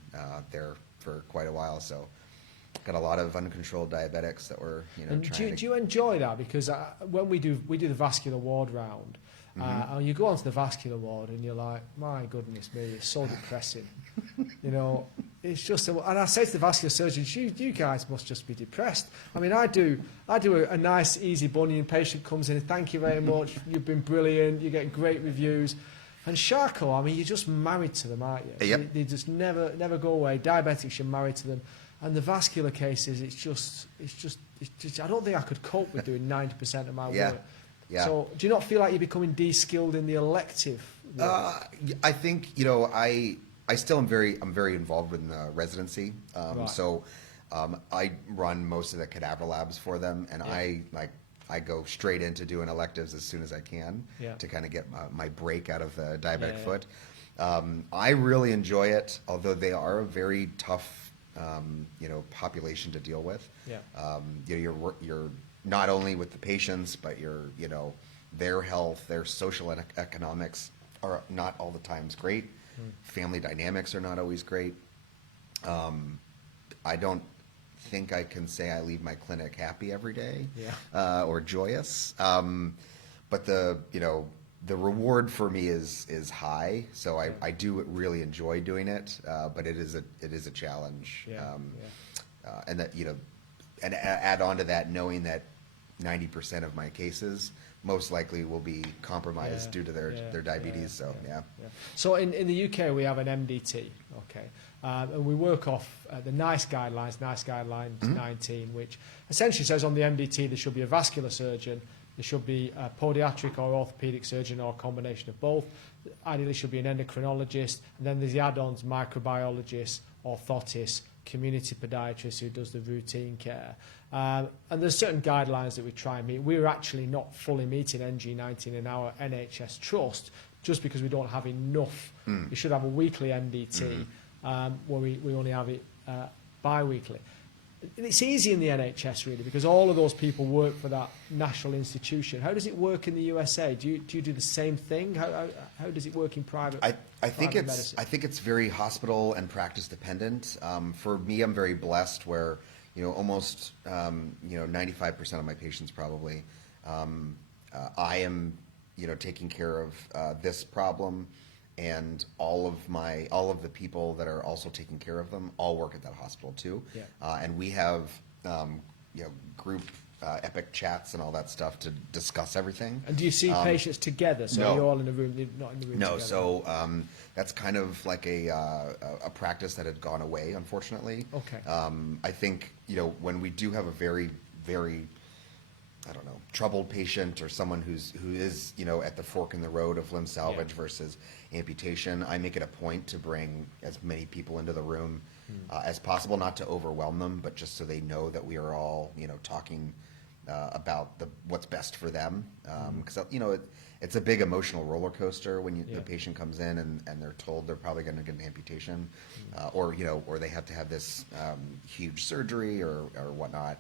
there for quite a while. So got a lot of uncontrolled diabetics that we're, you know, And trying do you enjoy that? Because when we do the vascular ward round, and you go onto the vascular ward and you're like, my goodness me, it's so depressing. You know, it's just, and I say to the vascular surgeons, you guys must just be depressed. I mean, I do a nice, easy bunion. Patient comes in, thank you very much, you've been brilliant, you get great reviews. And Charcot, I mean, you're just married to them, aren't you? Yep. They just never go away. Diabetics, you're married to them. And the vascular cases, it's just, I don't think I could cope with doing 90% of my work. Yeah. So do you not feel like you're becoming de-skilled in the elective work? I think, you know, I I still am I'm very involved in the residency. Right. So I run most of the cadaver labs for them, and Yeah. I go straight into doing electives as soon as I can Yeah. to kind of get my break out of the diabetic Yeah. foot. I really enjoy it, although they are a very tough, population to deal with. Yeah. You're not only with the patients, but their health, their social and economics are not all the times great. Family dynamics are not always great. I don't think I can say I leave my clinic happy every day, or joyous. But the reward for me is high, so I do really enjoy doing it. But it is a challenge. And that and add on to that, knowing that 90% of my cases most likely will be compromised due to their diabetes. So in the UK we have an MDT, okay, and we work off the NICE guidelines, 19, which essentially says on the MDT there should be a vascular surgeon, there should be a podiatric or orthopedic surgeon or a combination of both. Ideally should be an endocrinologist, and then there's the add-ons, microbiologist, orthotist, community podiatrist who does the routine care. And there's certain guidelines that we try and meet. We're actually not fully meeting NG19 in our NHS trust just because we don't have enough. We should have a weekly MDT where we only have it bi-weekly. And it's easy in the NHS really because all of those people work for that national institution. How does it work in the USA? Do you do the same thing? How does it work in private? I think medicine? I think it's very hospital and practice dependent. For me, I'm very blessed where almost 95% of my patients probably I am taking care of this problem, and all of the people that are also taking care of them all work at that hospital too. And we have group epic chats and all that stuff to discuss everything. And do you see patients together? So no. you're all in the room, not in the room No, together? so that's kind of like a practice that had gone away, unfortunately. Okay. I think when we do have a very, very, I don't know, troubled patient or someone who is at the fork in the road of limb salvage versus amputation, I make it a point to bring as many people into the room as possible, not to overwhelm them, but just so they know that we are all talking about what's best for them, because it's a big emotional roller coaster when the patient comes in and they're told they're probably going to get an amputation, or they have to have this huge surgery or whatnot.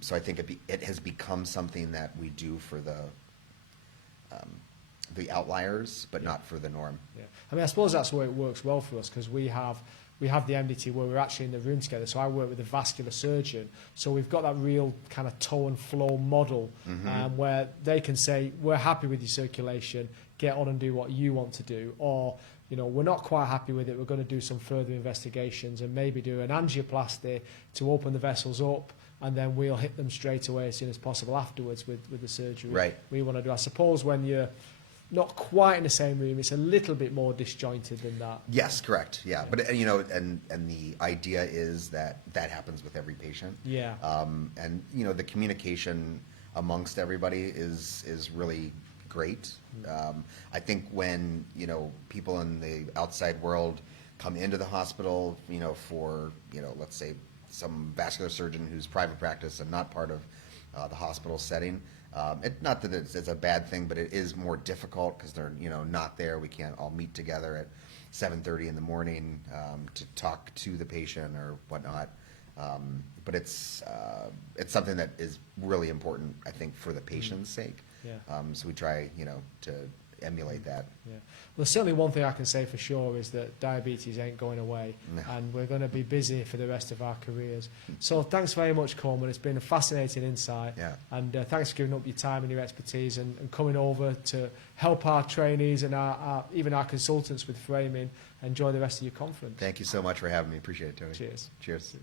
So I think it has become something that we do for the outliers, but not for the norm. Yeah. I mean, I suppose that's where it works well for us because we have the MDT where we're actually in the room together. So I work with a vascular surgeon. So we've got that real kind of toe and flow model where they can say, we're happy with your circulation, get on and do what you want to do. Or, we're not quite happy with it, we're going to do some further investigations and maybe do an angioplasty to open the vessels up, and then we'll hit them straight away as soon as possible afterwards with the surgery. Right. We want to do. I suppose when you're not quite in the same room, it's a little bit more disjointed than that. Yes, correct. Yeah. But and the idea is that happens with every patient. Yeah. And the communication amongst everybody is really great. I think when people in the outside world come into the hospital, for let's say some vascular surgeon who's private practice and not part of the hospital setting. Not that it's a bad thing, but it is more difficult because they're not there. We can't all meet together at 7:30 in the morning to talk to the patient or whatnot. But it's something that is really important, I think, for the patient's sake. Yeah. So we try to emulate that. Yeah. Well, certainly one thing I can say for sure is that diabetes ain't going away, and we're going to be busy for the rest of our careers. So thanks very much, Coleman. It's been a fascinating insight, and thanks for giving up your time and your expertise and coming over to help our trainees and even our consultants with framing. Enjoy the rest of your conference. Thank you so much for having me. Appreciate it, Tony. Cheers. Cheers.